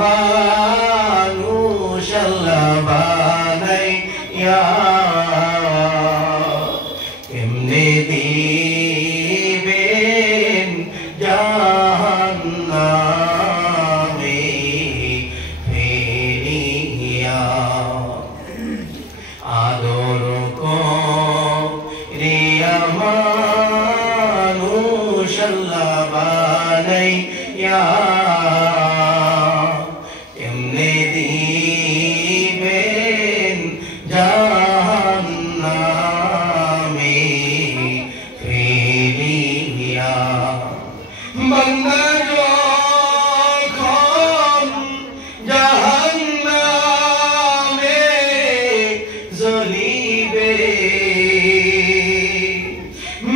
মানুষ আল্লাহ বানাইয়া কেমনে দিবেন জাহান্নামে ফেলিয়া আদর করিয়া মানুষ আল্লাহ বানাইয়া কেমনে দিবেন জাহান্নামে ফেলিয়া বান্দা যখন জাহান্নামে জ্বলিবে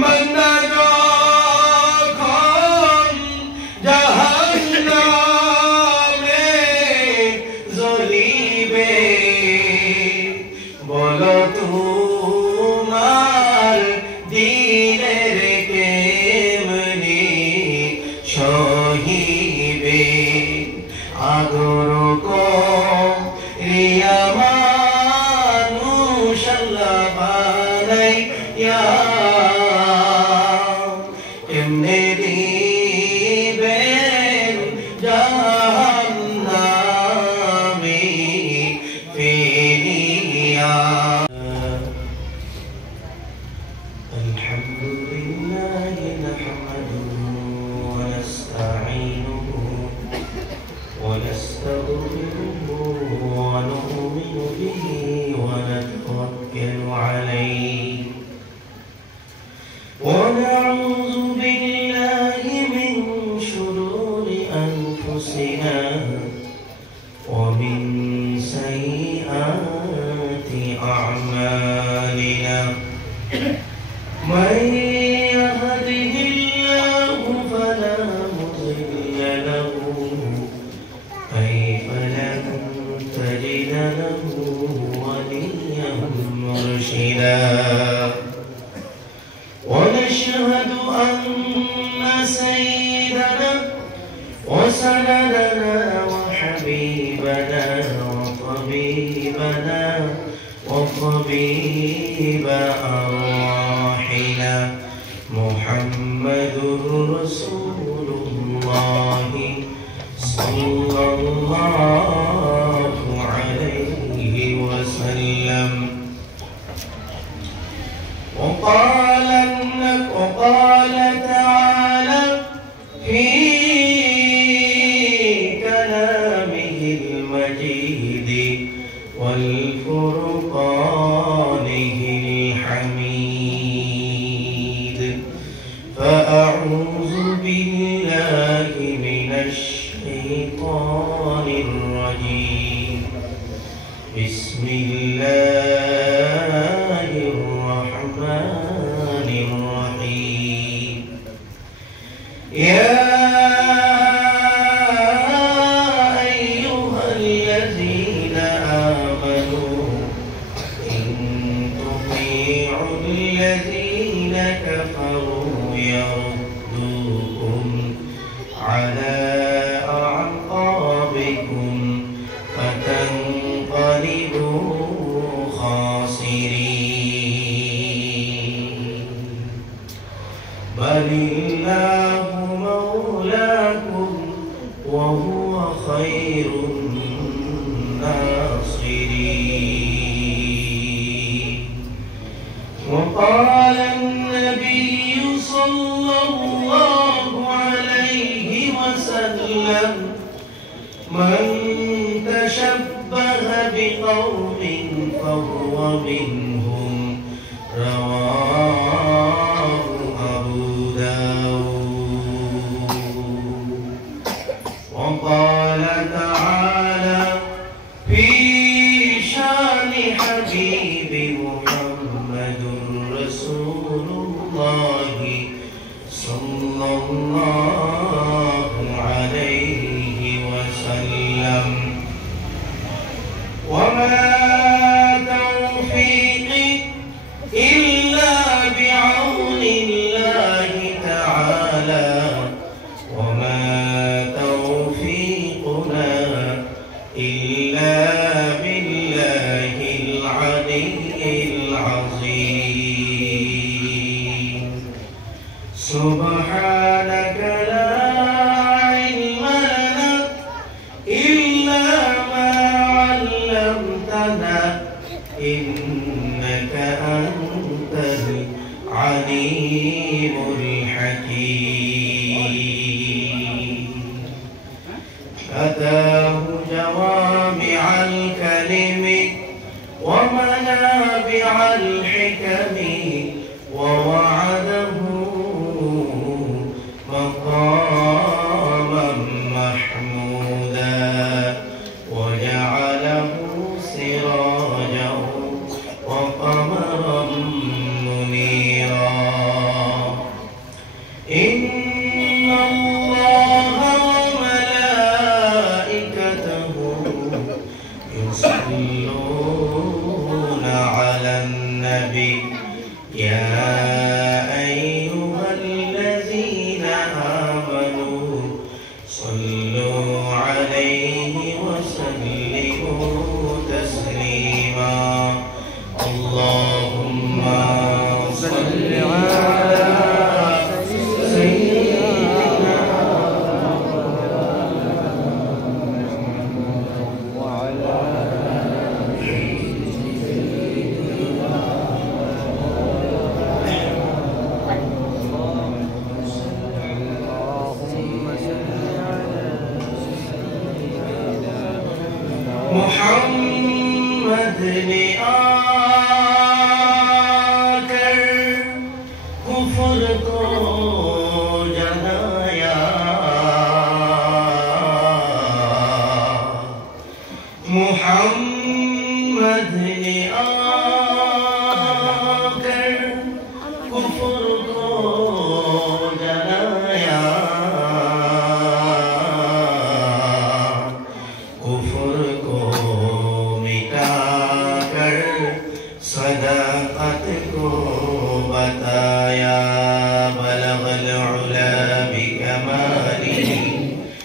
বান্দা যখন জাহান্নামে জ্বলিবে বলো তোমার দিনের কেমনে সহিবে আদর করিয়া মানুষ আল্লাহ বানাইয়া কেমনে দিবেন জাহান্নামে ফেলিয়া الحمدلله نحمده ونستعينه ونستغفره ونؤمن به ونتوكل عليه ونعوذ بالله من شرور أنفسنا ومن سيئات أعمالنا من يهده الله فلا مضل له كيف لن تجد له وليا مرشدا ونشهد أن سيدنا وسندنا وحبيبنا وطبيبنا وطبيب أرواحنا محمد رسول الله صلى الله عليه وسلم وقال تعالى في كلامه المجيد والفرقانه الحميد فأعوذ بالله من الشيطان الرجيم بسم الله الرحمن الرحيم يا أيها الذين آمنوا إن تطيعوا الذين كفروا يردوكم على أعقابكم فتنقلبوا خاسرين بل الله مولاكم وهو خير الناصرين وقال النبي صلى الله عليه وسلم من تشبه بقوم فهو منهم رواه أبو داود وقال تعالى في شان حبيب محمد رسول الله صلى الله عليه وسلم وما توفيقي إلا بعون الله تعالى وما توفيقنا آتاه جوامع الكلم ومنابع الحكم ووعده مقاما محمودا وجعله سراجا وقمرا منيرا إن الله وملائكته يصلون على النبي يا أيها الذين آمنوا صلوا عليه وسلموا تسليما اللهم صل على سيدنا وعلى محمد ने आकर कुफ्र को जलाया محمد ने आकर कुफ्र को जलाया कुफ्र को मिटाकर सदाकत को बताया बलगल उला बिकमालिही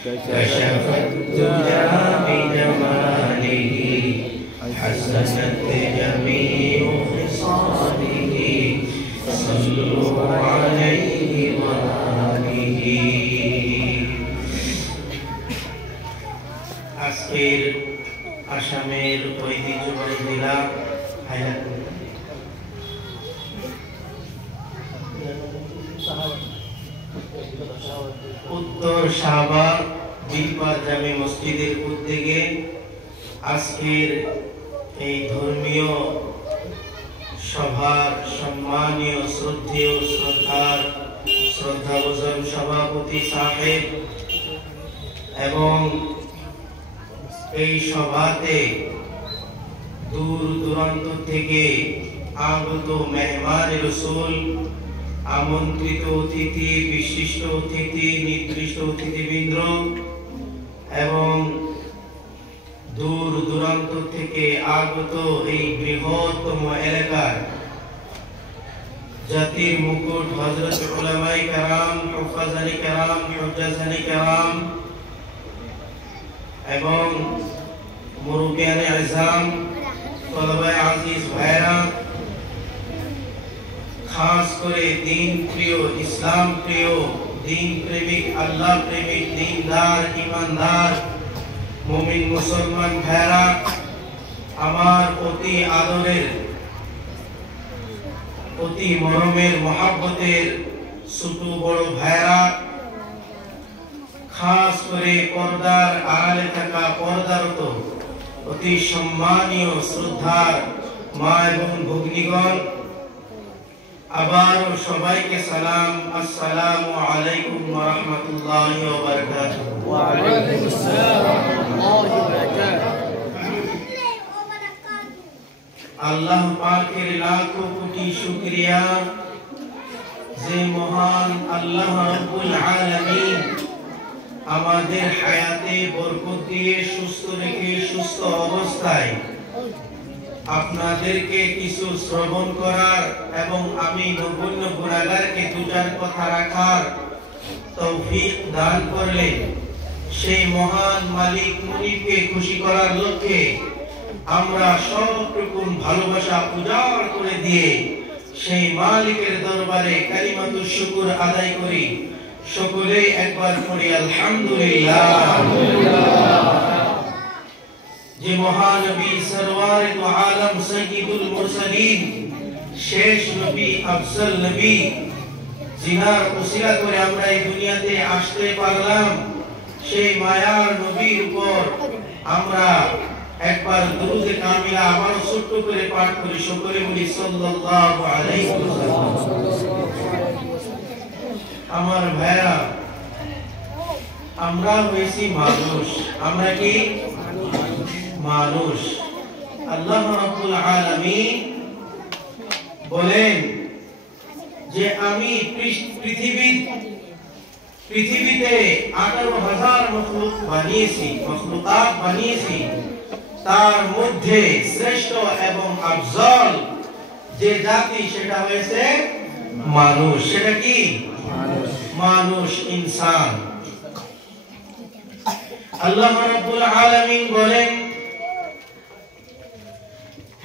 कशफत दुजा बिजमालिही हसनत जमीउ खिसालिही सल्लु अलैहि व आलिही আজকের আসামের ঐতিহ্যবাহী জেলা উত্তর শাহবাগ বিলপার জামে মসজিদের উদ্যোগে আজকের এই ধর্মীয় সভার সম্মানীয় শ্রদ্ধেয় শ্রদ্ধাভাজন সভাপতি সাহেব এবং এই সভাতে দূর দূরান্ত থেকে আগত মেহমান রাসূল আমন্ত্রিত অতিথি বিশিষ্ট অতিথি নির্দিষ্ট অতিথিবৃন্দ এবং দূর দূরান্ত থেকে আগত এই বৃহত্তম এলাকার জাতির মুকুট হযরত উলামায়ে কেরাম হুফাজানে কেরাম হুজ্জাজানে কেরাম এবং মুরব্বিয়ানে আযম তলবায়ে আজিজ ভাইরা খাস করে দিন প্রিয় ইসলাম প্রিয় দিন প্রেমিক আল্লাহ প্রেমিক দিনদার ঈমানদার মুমিন মুসলমান ভাইরা আমার অতি আদরের অতি মরমের মহব্বতের ছোট বড় ভাইরা খাস করে পর্দার আড়ালে থাকা পর্দারত অতি সম্মানীয় শ্রদ্ধার মা এবং ভগ্নীগণ আবারও সবাইকে সালাম আসসালামু আলাইকুম ওয়া রাহমাতুল্লাহি ওয়া বারাকাতুহু ওয়া আলাইকুম আসসালাম ওয়া রাহমাতুল্লাহি ওয়া বারাকাতুহু আল্লাহ পাকের লাখো কোটি শুকরিয়া যে মহান আল্লাহ রাব্বুল আলামিন আমাদের হায়াতে বরকত দিয়ে সুস্থ রেখে সুস্থ অবস্থায় আপনাদেরকে কিছু শ্রবণ করার এবং আমি নগণ্য গুনাহগারকে দুটার কথা রাখার তৌফিক দান করলেন সেই মহান মালিক মুনিবকে খুশি করার লক্ষ্যে আমরা সবটুকু ভালোবাসা উজাড় করে দিয়ে সেই মালিকের দরবারে কালিমাতুশ শুকর আদায় করি সকলেই একবার পড়ি আলহামদুলিল্লাহ যে মহানবী সরওয়ারে দু আলম সাইয়্যিদুল মুরসালিন শেষ নবী আফজল নবী জিনার উসিলা করে আমরা এই দুনিয়াতে আসতে পারলাম সেই মায়ার নবীর উপর আমরা একবার দুরূদে কামিলা আবার ছোট্ট করে পাঠ করি, সকলে বলি সাল্লাল্লাহু আলাইহি ওয়াসাল্লাম। আমার ভাইরা, আমরা হইছি মানুষ। আমরা কি মানুষ? আল্লাহ রাব্বুল আলামিন বলেন যে আমি পৃথিবীতে 18,000 মখলুক বানিয়েছি, মখলুকাত বানিয়েছি। তার মধ্যে শ্রেষ্ঠ এবং আফজল যে জাতি সেটা হয়েছে মানুষ। সেটা কি? মানুষ, ইনসান। আল্লাহ রাব্বুল আলামিন বলেন,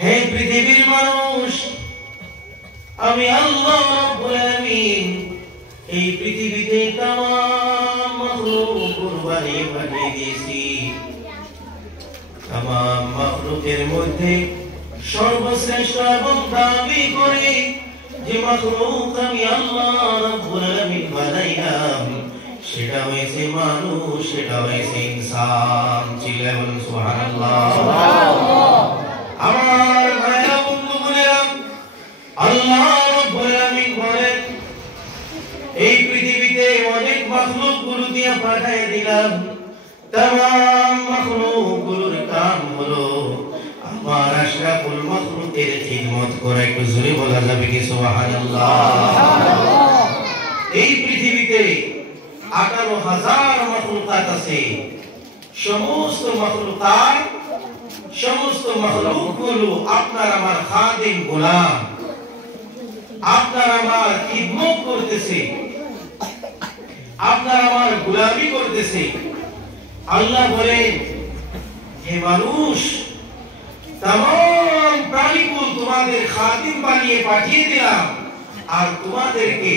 হে পৃথিবীর মানুষ, আমি আল্লাহ রাব্বুল আলামিন এই পৃথিবীতে तमाम মখলুক বানিয়ে দিয়েছি। तमाम মখলুকের মধ্যে সর্বশ্রেষ্ঠ এবং দামি করে যে মখলুক আমি আল্লাহ রাব্বুল আলামিন বানাইলাম সেটা হয়েছে মানুষ, সেটা হয়েছে ইনসান। চিল্লায়ে বলুন সুবহানাল্লাহ। আমার ভাইরা, বন্ধুগণেরা, আল্লাহ রাব্বুল আলামিন বলেন, এই পৃথিবীতে অনেক মখলুক গুলো দিয়ে পাঠিয়ে দিলাম। तमाम মখলুক গুলোর কাম হলো আমার আশরাফুল মখলুকের খিদমত করা। একটু জোরে বলা যাবে কি সুবহানাল্লাহ? এই পৃথিবীতে 18,000 মখলুকাত আছে। সমস্ত মখলুকগুলো আপনার আমার খাদিম, গোলাম, আপনার আমার খিদমত করতেছে, আপনার আমার গোলামি করতেছে। আল্লাহ বলেন, হে মানুষ, तमाम প্রাণীকুল তোমাদের খাদিম বানিয়ে পাঠিয়ে দিলাম, আর তোমাদেরকে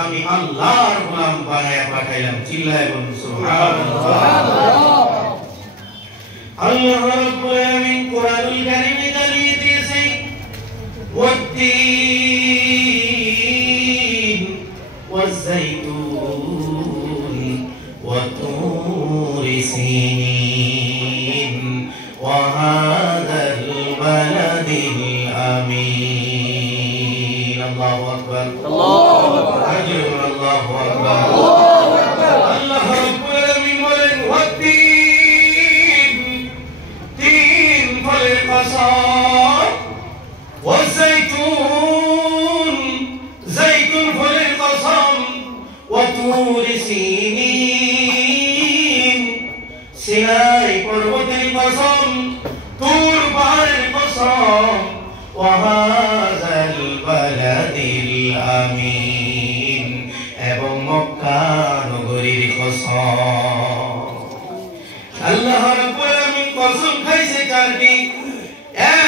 আমি আল্লাহর গোলাম বানায়া পাঠাইলাম। চিল্লায়ে বলুন সুবহানাল্লাহ। আল্লাহ রাব্বুল আলামিন কোরআনুল কারীমে জানিয়ে দিয়েছেন, ওয়াত-তিন ওয়াজ-যাইতুন ওয়া তুরি সিনিন ওয়া হাযাল বালাদিল আমিন। আল্লাহু আকবার, আল্লাহু আকবার, আল্লাহু আকবার, আল্লাহু আকবার। আল্লাহ রাব্বুল আলামিন বলেন, ওয়াত-তিন, তিন ফলের কসম, ওয়াজ-যাইতুন, যাইতুন ফলের কসম, ওয়া তুরি সিনিন, সিনাই পর্বতের কসম, তুর পাহাড়ের কসম, ওয়া হাযাল বালাদিল আমিন, এবং মক্কা নগরীর কসম। আল্লাহ রাব্বুল আলামিন কসম খাইছে চারটি।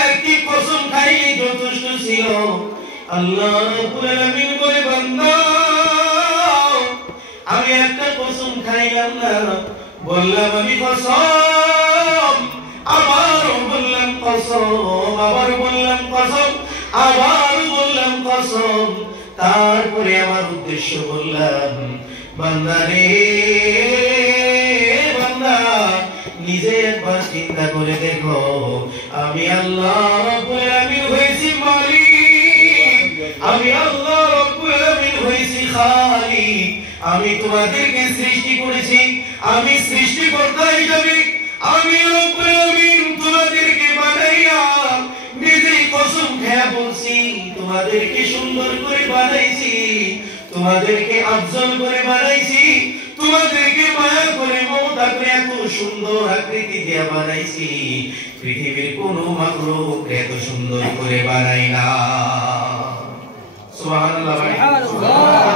একটি কসম খাইলে যথেষ্ট ছিল। আল্লাহ রাব্বুল আলামিন বলে, বান্দা, আমি একটা কসম খাইলাম না, বললাম আমি কসম, আবার বললাম কসম, আবার বললাম কসম, আবার বললাম কসম, তারপরে আমার উদ্দেশ্য বললাম, বান্দা রে, বান্দা, নিজে একবার চিন্তা করে দেখো, আমি আল্লাহ রাব্বুল আলামিন হইছি মালিক, আমি আল্লাহ রাব্বুল আলামিন হইছি খালিক। আমি তোমাদেরকে সৃষ্টি করেছি, আমি সৃষ্টিকর্তা হিসাবে আমি রব্বুল আলামিন তোমাদেরকে বানাইয়া নিজেই কসম খেয়ে বলছি, তোমাদেরকে সুন্দর করে বানাইছি, তোমাদেরকে আফজল করে বানাইছি, তোমাদেরকে মায়া করে মমতা করে এত সুন্দর আকৃতি দিয়ে বানাইছি। পৃথিবীর কোনো মাখলুক এত সুন্দর করে বানাই না। সুবহানাল্লাহ, সুবহানাল্লাহ।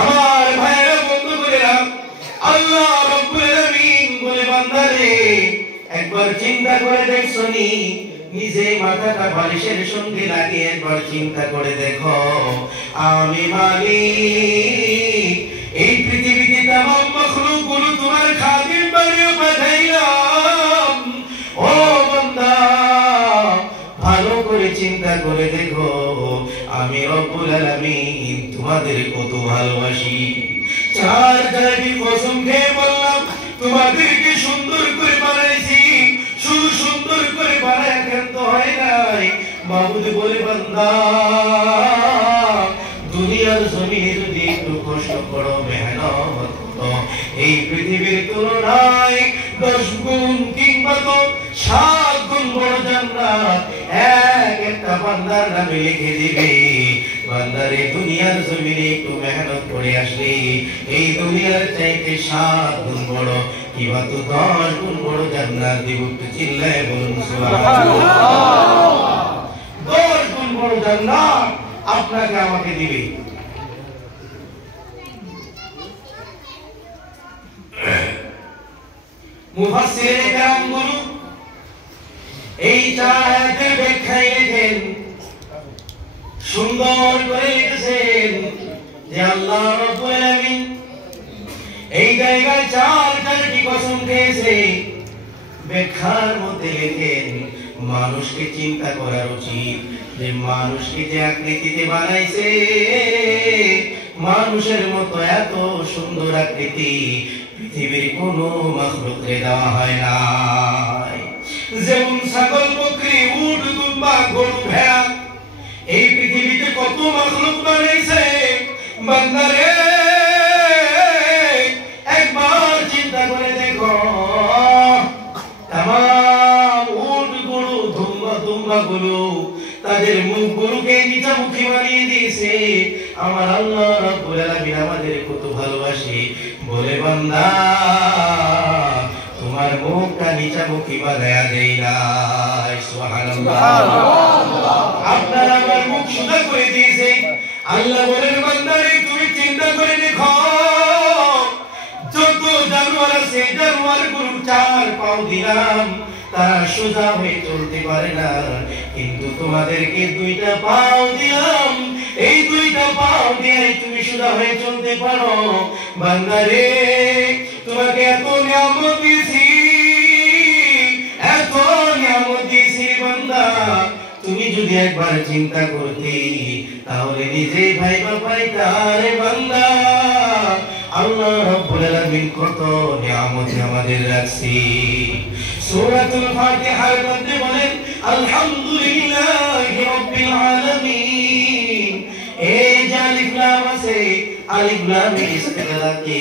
আমার ভাইরা, বন্ধুগণেরা, আল্লাহ রাব্বুল আলামিন বলে, বান্দা রে, একবার চিন্তা করে দেখছনি, নিজে মাথাটা বালিশের সঙ্গে লাগিয়ে একবার চিন্তা করে দেখো, আমি মালিক, এই পৃথিবীতে तमाम মখলুকগুলো তোমার খাদিম বানিয়ে পাঠাইলাম। ও বান্দা, ভালো করে চিন্তা করে দেখো, আমি রব্বুল আলামিন তোমাদের কত ভালোবাসি। চার জায়গায় কসম খেয়ে বললাম তোমাদেরকে সুন্দর করে বানাইছি, শুধু সুন্দর করে বানায় ক্ষান্ত হয় নাই। মাবুদ বলে বান্দা দুনিয়ার জমিনে যদি একটু কষ্ট করো, মেহনত করো, এই পৃথিবীর তুলনায় 10 গুণ কিংবা 7 গুণ বড় জান্নাত একটা বান্দার নামে লিখে দিবে। বান্দারে দুনিয়ার জমিনে একটু মেহনত করে আসলে এই দুনিয়ার চাইতে 7 গুণ বড় কিংবা 10 গুণ বড় জান্নাত দিব। চিল্লায় বলুন সুবহানাল্লাহ। 10 গুণ বড় জান্নাত আপনাকে আমাকে দিবে। মুফাসসিরে কেরামগুলো এই চার আয়াতের ব্যাখ্যায় লেখেন, সুন্দর করে লিখেছেন যে আল্লাহ রাব্বুল আলামিন এই জায়গায় চারটি কসম খেয়েছে। ব্যাখ্যার মধ্যে লেখেন মানুষকে চিন্তা করা উচিত যে মানুষকে যে আকৃতিতে বানাইছে, মানুষের মতো এত সুন্দর আকৃতি পৃথিবীর কোনো মাখলুককে দেওয়া হয় নাই। যেমন ছাগল, বকরি, উট, দুম্বা, গরু, ভেড়া, এই পৃথিবীতে কত মাখলুক বানাইছে। বান্দারে একবার চিন্তা করে দেখো, তামাম উট, গরু, দুম্বা গুলো তাদের মুখগুলোকে নিচামুখী বানিয়ে দিয়েছে। আমার আল্লাহ রাব্বুল আলামিন আমাদের কত ভালোবাসে, বলে বান্দা তোমার মুখটা নিচামুখী বানায়া দেই নাই। সুবহানাল্লাহ। আপনার আমার মুখ সোজা করে দিয়েছে। আল্লাহ বলেন বান্দারে তুমি চিন্তা করে দেখো, যত জানোয়ার আছে জানোয়ারগুলো 4 পাও দিলাম, তারা সোজা হয়ে চলতে পারে না, কিন্তু তোমাদেরকে 2টা পাও দিলাম, এই 2টা পাও দিয়ে তুমি সোজা হয়ে চলতে পারো। বান্দারে তোমাকে এত নিয়ামত দিয়েছি, এত নিয়ামত দিয়েছি বান্দা, তুমি যদি একবার চিন্তা করতে তাহলে নিজেই ভাইবা পাইতা। রে বান্দা আল্লাহ রাব্বুল আলামিন কত নিয়ামত আমাদের রাখছি। সূরাতুল ফাতিহার মধ্যে বলেন আলহামদুলিল্লাহি রাব্বিল আলামিন। এই যে আলিফ লাম আছে, আলিফ লামে ইস্তেগরাকে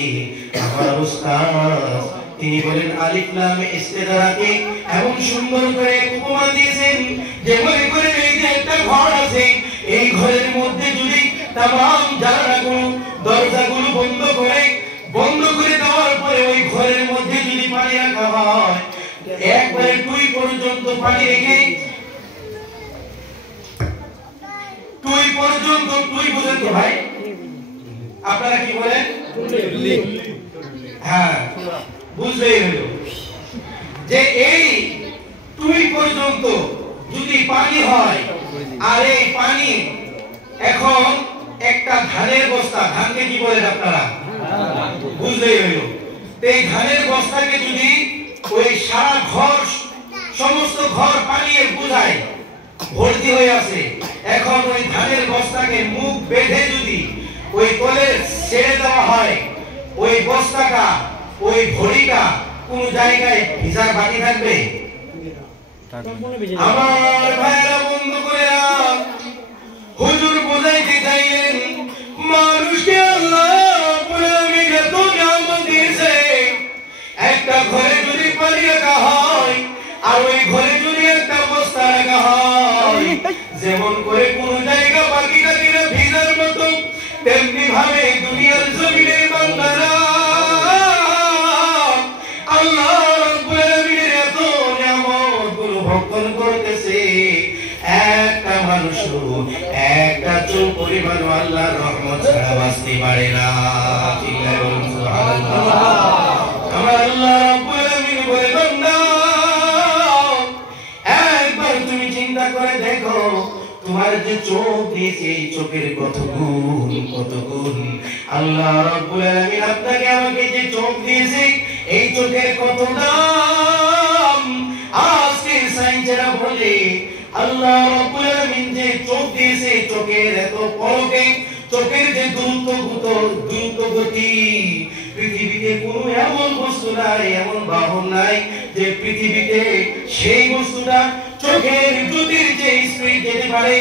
আমার উস্তাদ তিনি বলেন আলিফ লামে ইস্তেগরাকে এমন সুন্দর করে উপমা দিয়েছেন যে মনে করে এই যে একটা ঘর আছে, এই ঘরের মধ্যে যদি तमाम জানালাগুলো দরজাগুলো বন্ধ করে দেওয়ার পরে ওই ঘরের মধ্যে যদি পানি রাখা হয়, একবারে টুই পর্যন্ত পানি রেখে টুই পর্যন্ত ভাই আপনারা কি বলেন? হ্যাঁ, বুঝলেই হলো যে এই টুই পর্যন্ত যদি পানি হয়, আর এই পানি এখন একটা ধানের বস্তা, ধানকে কি বলেন আপনারা? বুঝলেই হলো। এই ধানের বস্তাকে যদি ওই সারা ঘর সমস্ত ঘর পানিয়ে বুঝায় ভর্তি হয়ে আছে, এখন ওই ধানের বস্তাকে মুখ বেঁধে যদি ওই তলে ছেড়ে দেওয়া হয়, ওই বস্তাটা ওই ভরিটা কোন জায়গায় ভিজা বাকি থাকবে? আমার ভাইরা বন্ধু করে হুজুর বুঝাইতে চাইলেন মানুষকে আল্লাহ এত নিয়ামত দিয়েছে, একটা ঘরে যদি পানি রাখা হয় আর ওই ঘরে যদি একটা বস্তা রাখা হয়, যেমন করে কোন জায়গা বাকি থাকে না ভিজার মতো, তেমনি ভাবে দুনিয়ার জমিনের বান্দারা আল্লাহ রাব্বুল আলামিনের এত নিয়ামতগুলো ভক্ষণ করতেছে। একটা মানুষ একটা চুল পরিমাণ আল্লাহর রহমত ছাড়া বাঁচতে পারে না। চিল্লায় বলুন সুবহানাল্লাহ। আমার আল্লাহ রাব্বুল আলামিন বলে বান্দা একবার তুমি চিন্তা করে দেখো, তোমার যে চোখ দিয়েছে এই চোখের কত গুণ আল্লাহ রাব্বুল আলামিন আপনাকে আমাকে যে চোখ দিয়েছে এই চোখের কত দাম। আজকের সায়েন্সেরা বলে আল্লাহ রাব্বুল আলামিন যে চোখ দিয়েছে চোখের এত পলকে চোখের যে দ্রুত গতি। পৃথিবীতে কোনো এমন বস্তু নাই, এমন বাহন নাই যে পৃথিবীতে সেই বস্তুটা চোখের জ্যোতির যে স্পিড যেতে পারে।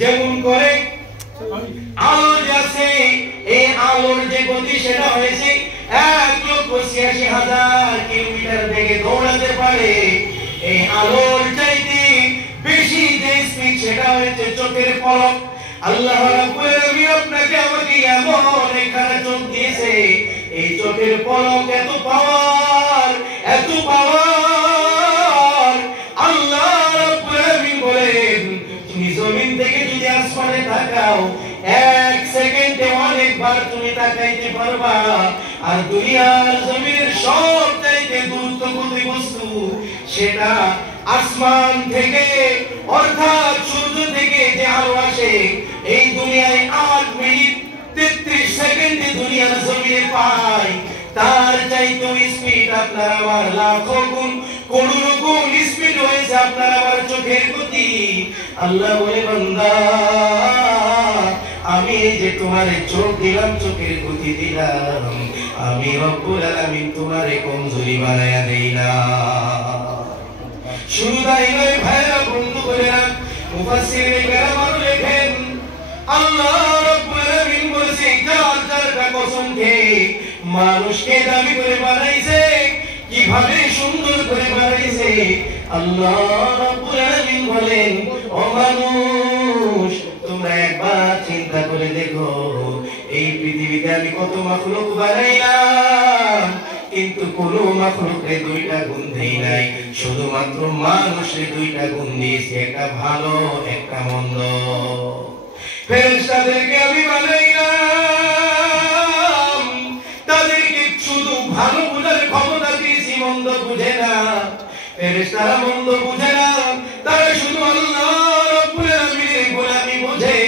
যেমন করে আলো আছে, এই আলোর যে গতি সেটা হয়েছে 1,86,000 কিলোমিটার বেগে দৌড়াতে পারে। এই আলোর চাইতে বেশি যে স্পিড সেটা হয়েছে চোখের পলক। আল্লাহ রাব্বুল আলামিন আপনাকে আমাকে এমন এখানে চোখ দিয়েছে, এই চোখের পলক এত পাওয়ার, এত পাওয়ার। আল্লাহ রাব্বুল আলামিন বলেন তুমি জমিন থেকে যদি আসমানে তাকাও, 1 সেকেন্ডে অনেকবার তুমি তাকাইতে পারবা। আর দুনিয়ার জমিনের সবচাইতে দ্রুতগতির বস্তু সেটা আসমান থেকে, অর্থাৎ সূর্য থেকে যে আলো আসে, এই দুনিয়ায় 8 মিনিট 33 সেকেন্ডে দুনিয়ার জমিনে পায়। তার চাইতে স্পিড আপনার আমার লাখো গুণ, করোড় গুণ স্পিড হয়েছে আপনার আমার চোখের গতি। আল্লাহ বলে বান্দা, আমি যে তোমার চোখ দিলাম, চোখের গতি দিলাম, আমি রব্বুল আলামিন তোমারে কমজোরি বানায়া দেই না। শুধু তাই নয় ভাইরা, বন্ধুগণেরা, মুফাসসিরিনে কেরাম লেখেন আল্লাহ রাব্বুল আলামিন বলেছে যার যারটা কসম খেয়ে মানুষকে দামি করে বানাইছে, কিভাবে সুন্দর করে বানাইছে। আল্লাহ রাব্বুল আলামিন বলেন, ও মানুষ তোমরা একবার চিন্তা করে দেখো, এই পৃথিবীতে আমি কত মাখলুক বানাইলাম, কিন্তু কোন মাখলুকের 2টা গুণ দেই নাই, শুধুমাত্র মানুষের 2টা গুণ দিয়েছি, একটা ভালো একটা মন্দ। ফেরেশতাদেরকে আমি বানাইলাম, তাদেরকে শুধু ভালো বোঝার ক্ষমতা দিয়েছি, মন্দ বুঝে না। ফেরেশতারা মন্দ বুঝে না, তারা শুধু আল্লাহ রাব্বুল আলামিনের গোলামি বোঝে।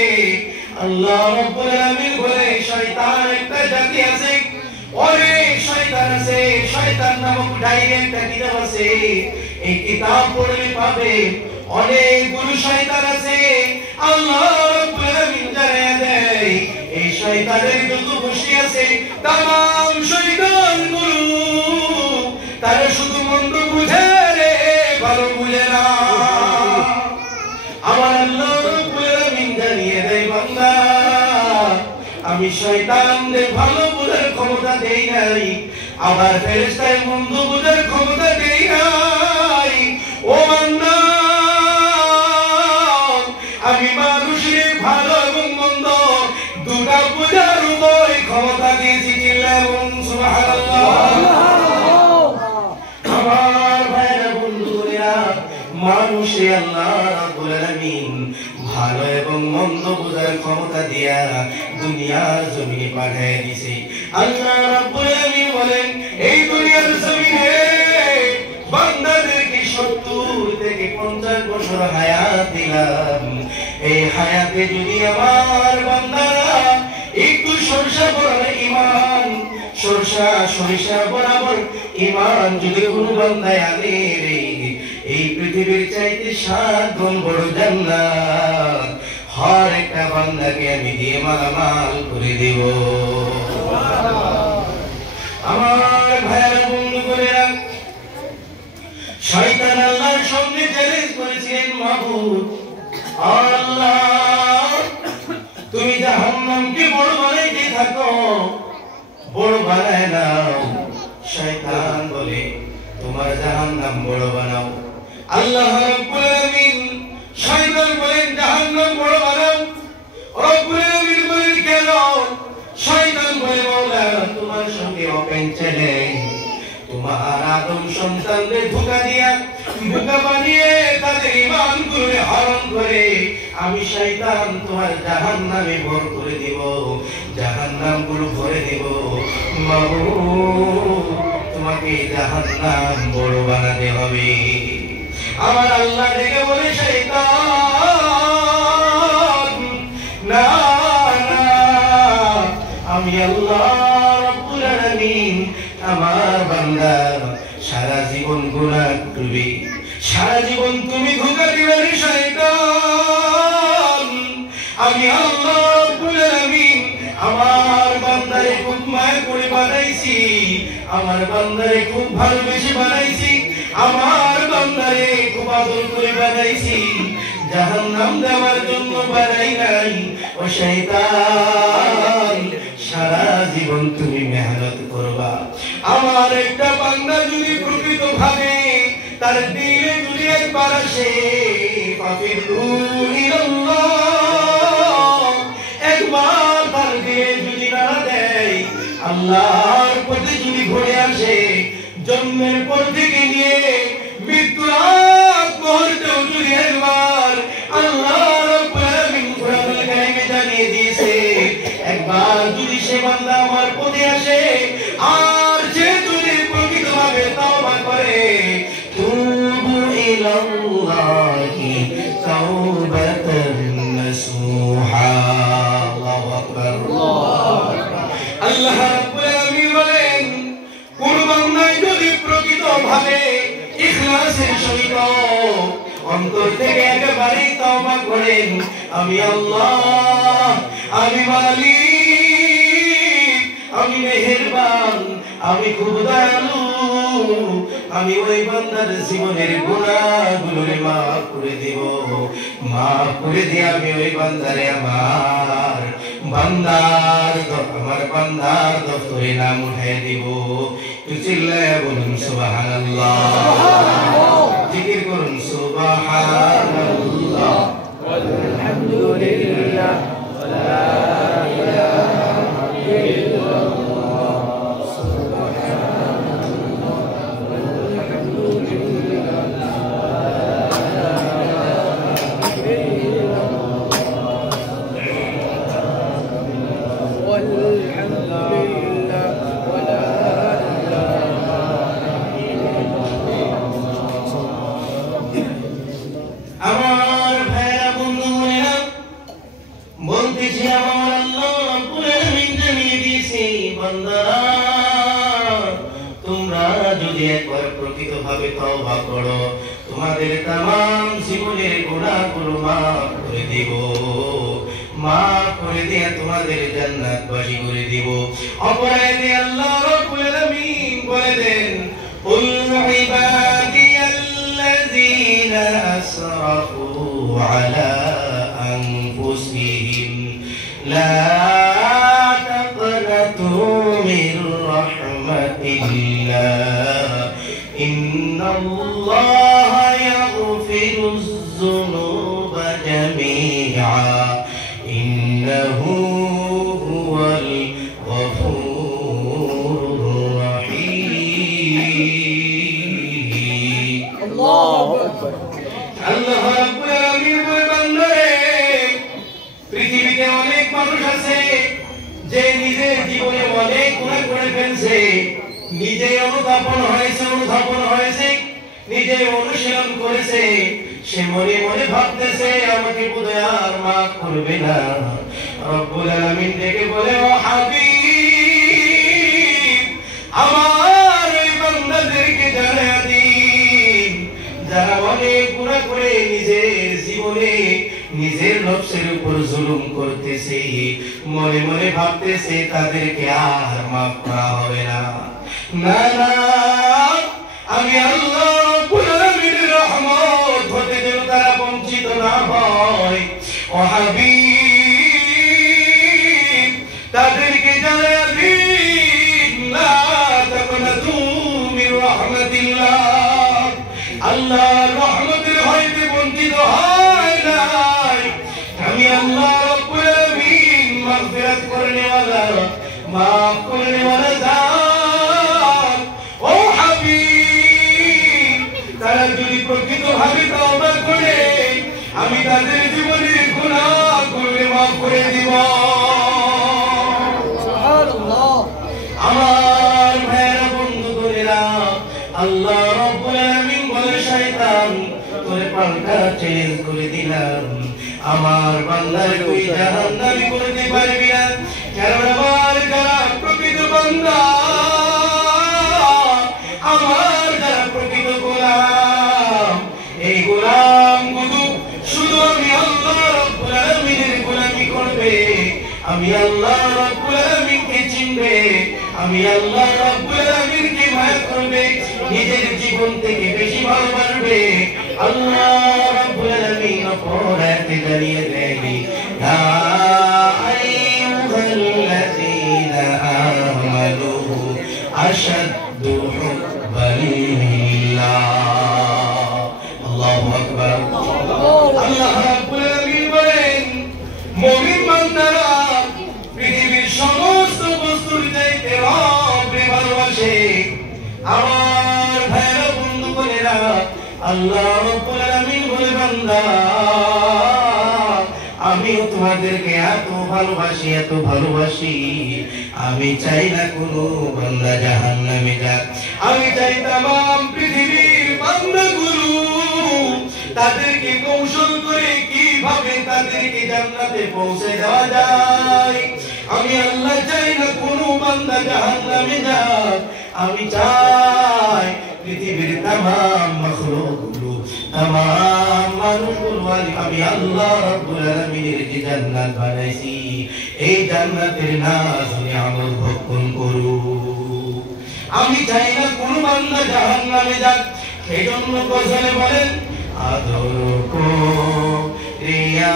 আল্লাহ রাব্বুল আলামিন বলে শয়তান একটা জাতি আছে, অনেক শয়তান আছে, শয়তান নামক ডায়েরি একটা কিতাব আছে, এই কিতাব পড়লে পাবে অনেকগুলো শয়তান আছে। আল্লাহ রাব্বুল আলামিন জানায়া দেয় এই শয়তানের যত গোষ্ঠী আছে, तमाम শয়তানগুলো তারা শুধু মন্দ বুঝে রে, ভালো বুঝে না। আমার আল্লাহ রাব্বুল আলামিন জানিয়ে দেয় বান্দা, আমি শয়তানদের ভালো বোঝার ক্ষমতা দেই নাই, আবার ফেরেশতায় মন্দ বোঝার ক্ষমতা দেই নাই। ও বান্দা, আমি মানুষের ভালো এবং মন্দ 2টা বোঝার উভয় ক্ষমতা দিয়েছি। সুবহানাল্লাহ। আমার ভাইরা বন্ধুরা, মানুষে আল্লাহ রাব্বুল আলামিন ভালো এবং মন্দ বোঝার ক্ষমতা দিয়া দুনিয়ার জমিনে পাঠিয়ে দিয়েছে। আল্লাহ রাব্বুল আলামিন বলেন এই দুনিয়ার জমিনে বান্দাদেরকে 70 থেকে 50 বছর হায়াত দিলাম। এই হায়াতে যদি আমার বান্দারা একটু সরিষা বরাবর ঈমান, সরিষা বরাবর ঈমান যদি কোনো বান্দায় আনে রে, এই পৃথিবীর চাইতে 7 গুণ বড় জান্নাত হর একটা বান্দাকে আমি দিয়ে মালামাল করে দেব। আমার ভাইয়েরা বন্ধুগণেরা, শয়তান আল্লাহর সামনে চ্যালেঞ্জ করেছিলেন, মাবুদ আল্লাহ তুমি জাহান্নামকে বড় বানাইতে থাকো, বড় বানায় নাও। শয়তান বলে তোমার জাহান্নাম বড় বানাও। আল্লাহ রাব্বুল আলামিন শয়তান বলেন জাহান্নাম বড় বানাও। রব্বুল আলামিন বলেন কেন? শয়তান বলে মাওলা তোমার সঙ্গে ওপেন চ্যালেঞ্জ, তোমার আদম সন্তানদের ধোঁকা দিয়া বোকা বানিয়ে তাদের ঈমানগুলো হরণ করে আমি শয়তান তোমার জাহান্নামে ভর করে দেব, জাহান্নামগুলো ভরে দেব। মাবুদ তোমাকে জাহান্নাম বড় বানাতে হবে। আমার আল্লাহ ডেকে বলে শয়তান না না, আমি আল্লাহ রাব্বুল আলামিন আমার বান্দা সারা জীবন গুনাহ করবে, সারা জীবন তুমি ধোঁকা দিবে শয়তান। আমি আল্লাহ রাব্বুল আলামিন আমার বান্দারে খুব মায়া বানাইছি, আমার বান্দারে খুব ভালোবেসে বানাইছি, আমার বান্দারে খুব আদর করে বানাইছি, জাহান্নাম দেওয়ার জন্য বানাই নাই। ও শয়তান, সারা জীবন তুমি মেহনত করবা। আমার একটা বান্দা যদি প্রকৃত ভাবে তার দিলে যদি একবার আসে ফাফিরু ইলাল্লাহ, একবার তার দিলে যদি নাড়া দেয়, আল্লাহর পথে যদি ঘুরে আসে, জন্মের পর থেকে নিয়ে মৃত্যুর আগ মুহূর্তেও যদি একবার আল্লাহ রাব্বুল আলামিন কুরআনুল কারীমে জানিয়ে দিয়েছে, একবার যদি সে বান্দা আমার পথে আসে আর যে যদি প্রকৃতভাবে তওবা করে, তুবু ইলাল্লাহি তাওবাতান নাসুহা। আল্লাহু আকবার। আল্লাহ রাব্বুল আলামিন বলেন, কোন বান্দা যদি প্রকৃতভাবে ইখলাসের সহিত অন্তর থেকে একেবারে তওবা করেন, আমি আল্লাহ, আমি মালিক, আমি মেহেরবান, আমি খুব দয়ালু, আমি ওই বান্দার জীবনের গুনাহগুলোরে মাফ করে দেব। মাফ করে দিয়ে আমি ওই বান্দারে আমার বান্দার দফতরে নাম উঠাই দিব। তুই চিল্লায়া বলুন সুবহানাল্লাহ, জিকির করুন সুবহানাল্লাহ, আলহামদুলিল্লাহ, ওয়া লা ইলাহা ইল্লাল্লাহ, সুবহানাল্লাহ, আলহামদুলিল্লাহ, আমার ভাইরা বন্ধুরা বলতেছি, আমার আল্লাহ রাব্বুল আলামিন জানিয়ে দিয়েছে, বান্দারা তোমরা যদি একবার প্রকৃতভাবে তওবা করো, তোমাদের तमाम জীবনের গুনাহগুলো মাফ করে দিব, মাফ করে দিয়ে তোমাদের জান্নাতবাসী করে দিব। অপরাধে আল্লাহ রাব্বুল আলামিন বলে দেন, কুল ইবাদিয়াল্লাযীনা আসরাফু আলা আনফুসিহিম লা তাকনাতু মির রাহমাতিল্লাহ ইন্নাল্লাহা ইয়াগফিরুয যুনুবা জামিআ ইন্নাহু হুয়াল গফুরুর রাহিম। আল্লাহু আকবার। আল্লাহ রাব্বুল আলামিন বলেন, বান্দারে, পৃথিবীতে অনেক মানুষ আছে যে নিজের জীবনে অনেক গুনাহ করে ফেলছে, নিজে অনুধাবন হয়েছে, নিজে অনুশীলন করেছে, সে মনে মনে ভাবতেছে আমাকে বোধহয় আর মাফ করবে না। রব্বুল আলামিন ডেকে বলে, ও হাবিব, আমার এই বান্দাদেরকে জানিয়ে দিন, যারা অনেক গুনাহ করে নিজের জীবনে নিজের নফসের উপর জুলুম করতেছে, মনে মনে ভাবতেছে তাদেরকে আর মাফ করা হবে না। না না, আমি আল্লাহ রাব্বুল আলামিনের রহমত হতে যেন তারা বঞ্চিত না হয়। ও হাবিব, তাদেরকে জানিয়ে দিন, লা তাকনাতু মির রাহমাতিল্লাহ, আল্লাহর রহমতের হইতে বঞ্চিত হয় নাই। আমি আল্লাহ রাব্বুল আলামিন মাগফিরাত করনে ওয়ালা, মাফ করনে ওয়ালা জাত। ও হাবিব, তারা যদি প্রকৃতভাবে তওবা করে, আমি তাদের জীবনের গুনাহগুলো মাফ করে দিব। সুবহানাল্লাহ। আমার ভাইরা বন্ধুরা, আল্লাহ রাব্বুল আলামিন বলে, শয়তান, তোরে পাল্টা চেঞ্জ করে দিলাম, আমার বান্দার তুই জাহান্নামী করতে পারবি না। কারণ আমার যারা প্রকৃত বান্দা, আমার যারা প্রকৃত গোলাম, এই গোলামগুলো শুধু আমি আল্লাহ রাব্বুল আলামিনের গোলামি করবে, আমি আল্লাহ রাব্বুল আলামিনকে চিনবে, আমি আল্লাহ রাব্বুল আলামিনকে মায়া করবে, নিজের জীবন থেকে বেশি ভালোবাসবে। আল্লাহ রাব্বুল আলামিন অপরাধে দাঁড়িয়ে দেয়, ইয়া আইয়ুহাল্লাযীনা আমানু আশাদ্দু হুব্বান লিল্লাহ। আল্লাহু আকবার। আল্লাহ রাব্বুল আলামিন বলেন, মুমিন বান্দারা পৃথিবীর সমস্ত বস্তুর চাইতে রবকে ভালোবাসে। আমার ভাইরা, বন্ধু বোনেরা, আল্লাহ রাব্বুল আলামিন বলে, বান্দা আমিও তোমাদেরকে এত ভালোবাসি, এত ভালোবাসি, আমি চাই না কোনো বান্দা জাহান্নামে যাক। আমি চাই তামাম পৃথিবীর বান্দাগুলো তাদেরকে কৌশল করে কিভাবে তাদেরকে জান্নাতে পৌঁছে দেওয়া যায়। আমি আল্লাহ চাই না কোনো বান্দা জাহান্নামে যাক। আমি চাই পৃথিবীর তামাম মাখলুকগুলো, তামাম মানুষগুলো আমি আল্লাহ রাব্বুল আলামিনের যে জান্নাত বানাইছি, এই জান্নাতের নাজ নিয়ামত ভক্ষণ করুক। আমি চাই না কোনো বান্দা জাহান্নামে যাক। সেজন্য কসলে বলেন, আদর করিয়া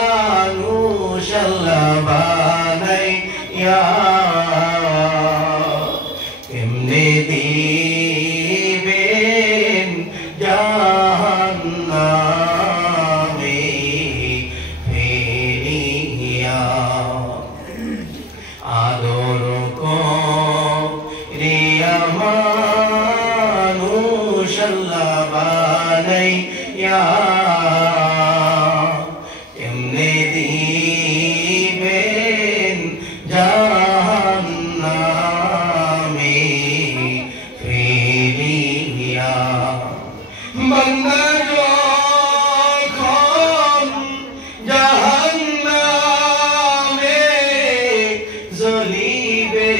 মানুষ আল্লাহ বানাইয়া কেমনে দিবেন জাহান্নামে ফেলিয়া। আদর করিয়া মানুষ আল্লাহ বানাইয়া কেমনে দিবেন জাহান্নামে ফেলিয়া। বান্দা যখন জাহান্নামে জ্বলিবে,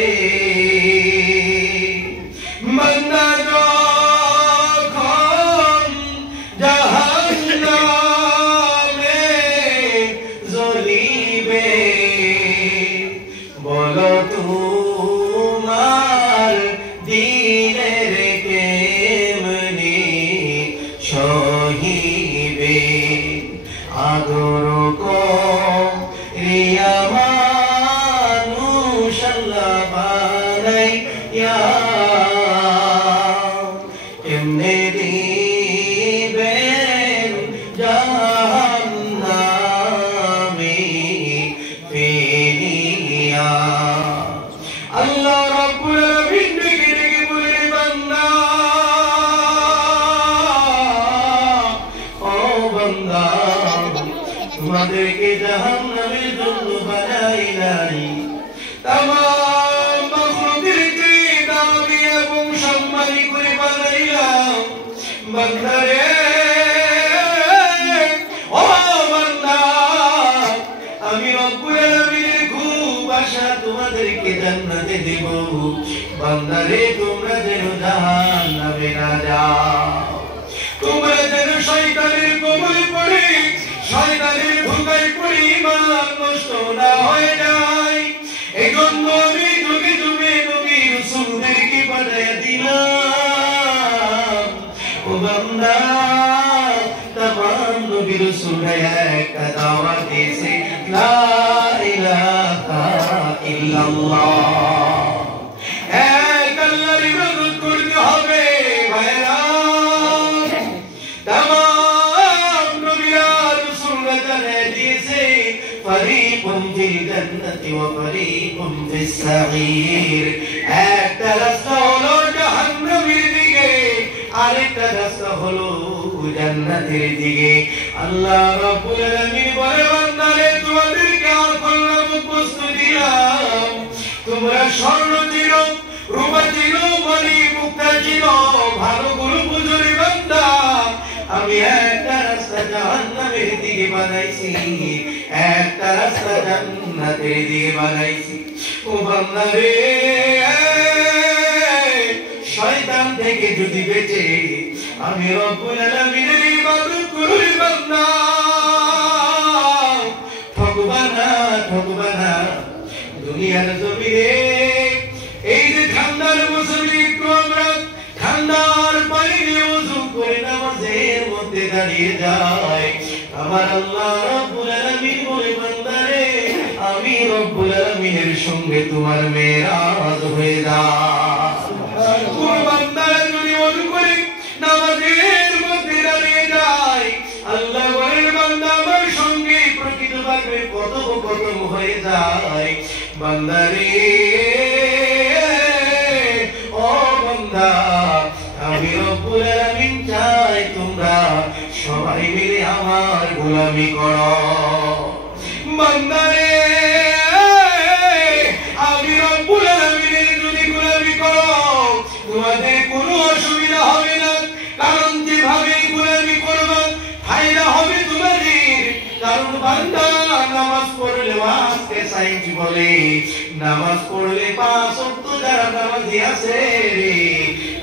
বান্দা যখন জাহান্নামে জ্বলিবে, বলো তোমার দিলের কেমনে সহিবে। আদর করিয়া মানুষ আল্লাহ বানাইয়া কেমনে দিবেন জাহান্নামে ফেলিয়া। আল্লাহ রাব্বুল আলামিন ডেকে ডেকে বলে, বান্দা ও বান্দা, তোমাদেরকে জাহান্নামের জন্য বানাই নাই, তামাম মাখলুকদেরকে দামি এবং সম্মানী করে বানাইলাম। বান্দা রে, ও বান্দা, আমি রব্বুল আলামিনের খুব আশা তোমাদেরকে জান্নাতে দেব। বান্দা রে, তোমরা যেন জাহান্নামে না যাও, তোমরা যেন শয়তানের কবলে পড়ে, শয়তানের ধোঁকায় পড়ে ঈমান নষ্ট না হয়ে যায়। এজন্য আমি যুগে যুগে নবী রাসূলদেরকে পাঠিয়ে দিলাম। ও বান্দা, তামাম নবী রাসূলরা একটা দাওয়াত দিয়েছে, লা ইলাহা ইল্লাল্লাহ। এক আল্লাহর ইবাদত করতে হবে ভাইরা। তামাম নবী রাসূলরা জানিয়ে দিয়েছে, ফরিকুম ফিল জান্নাতি ওয়া ফরিকুম ফিস সাঈর। একটা রাস্তা হলো জাহান্নামের দিকে, আরেকটা রাস্তা হলো জান্নাতের দিকে। আল্লাহ রাব্বুল আলামিন বলে, বান্দারে, তোমাদেরকে আর কল্যাণ বস্তু দিলাম। তোমরা স্বর্ণ ছিল, রূপা ছিল, মণি মুক্তা ছিল, ভালো গুলো বুঝুরি বান্দা। আমি একটা রাস্তা জাহান্নামের দিকে বানাইছি, একটা রাস্তা জান্নাতের দিকে বানাইছি। ও বান্দা রে, শয়তান থেকে যদি বেঁচে আমি রব্বুল আলামিনের ইবাদত করি বান্দা, ঠকবা না, ঠকবা না। দুনিয়ার জমিনে দাঁড়িয়ে যায়। আমার আল্লাহ রব্বুল আলামিন বলে, বান্দারে আমি রব্বুল আলামিনের সঙ্গে তোমার মেরাজ হয়ে যায়। কোন বান্দা যদি মনে করে নামাজের মধ্যে দাঁড়িয়ে যায়, আল্লাহ বলেন বান্দা আমার সঙ্গে প্রকৃতভাবে কথোপকথন হয়ে যায়। বান্দারে ও বান্দা, আমি রব্বুল আলামিন চাই তোমরা সবাই মিলে আমার গোলামি করো। বান্দারে আমি রব্বুল আলামিনের যদি গোলামি করো তোমাদের কোনো অসুবিধা হবে না, কারণ যেভাবে গোলামি করবে ফায়দা হবে তোমাদের। কারণ বান্দা নামাজ পড়লে ওয়াজকে সাইজ বলে, নামাজ পড়লে 5 ওয়াক্ত যারা নামাজি আছে রে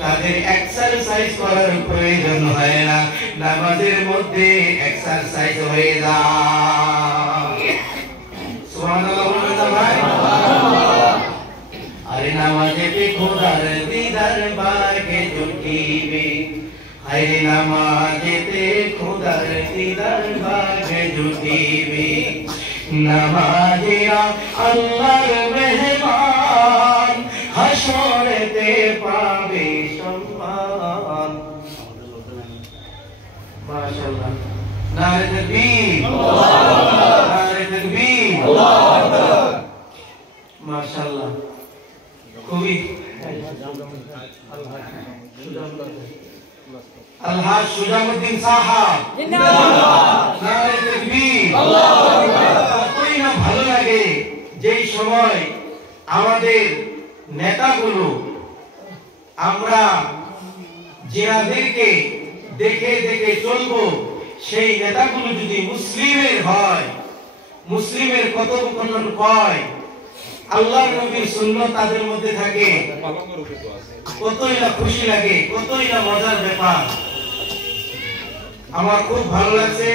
তাদের এক্সারসাইজ করার প্রয়োজন হয় না, নামাজের মধ্যে এক্সারসাইজ হয়ে যায়। সুবহানাল্লাহ বলবেন না ভাই? আরে নামাজেতে খোদার দিদার বাগে জুটিবে, আরে নামাজেতে খোদার দিদার বাগে জুটিবে। নামাজিরা আল্লাহর মেহমান, হাসরেতে পাবে সম্মান। মাশাআল্লাহ, নারে তাকবীর, নারে তাকবীর, আল্লাহু আকবার। মাশাআল্লাহ, খুবই আলহাজ সুজামউদ্দিন সাহাব জিন্দাবাদ, নারে তাকবীর, আল্লাহু আকবার। কতই না ভালো লাগে যেই সময় আমাদের নেতাগুলো, আমরা যাদেরকে দেখে দেখে চলবো, সেই নেতাগুলো যদি মুসলিমের হয়, মুসলিমের কথোপকথন হয়, আল্লাহর নবীর সুন্নাত তাদের মধ্যে থাকে, কতই না খুশি লাগে, কতই না মজার ব্যাপার। আমার খুব ভালো লাগছে,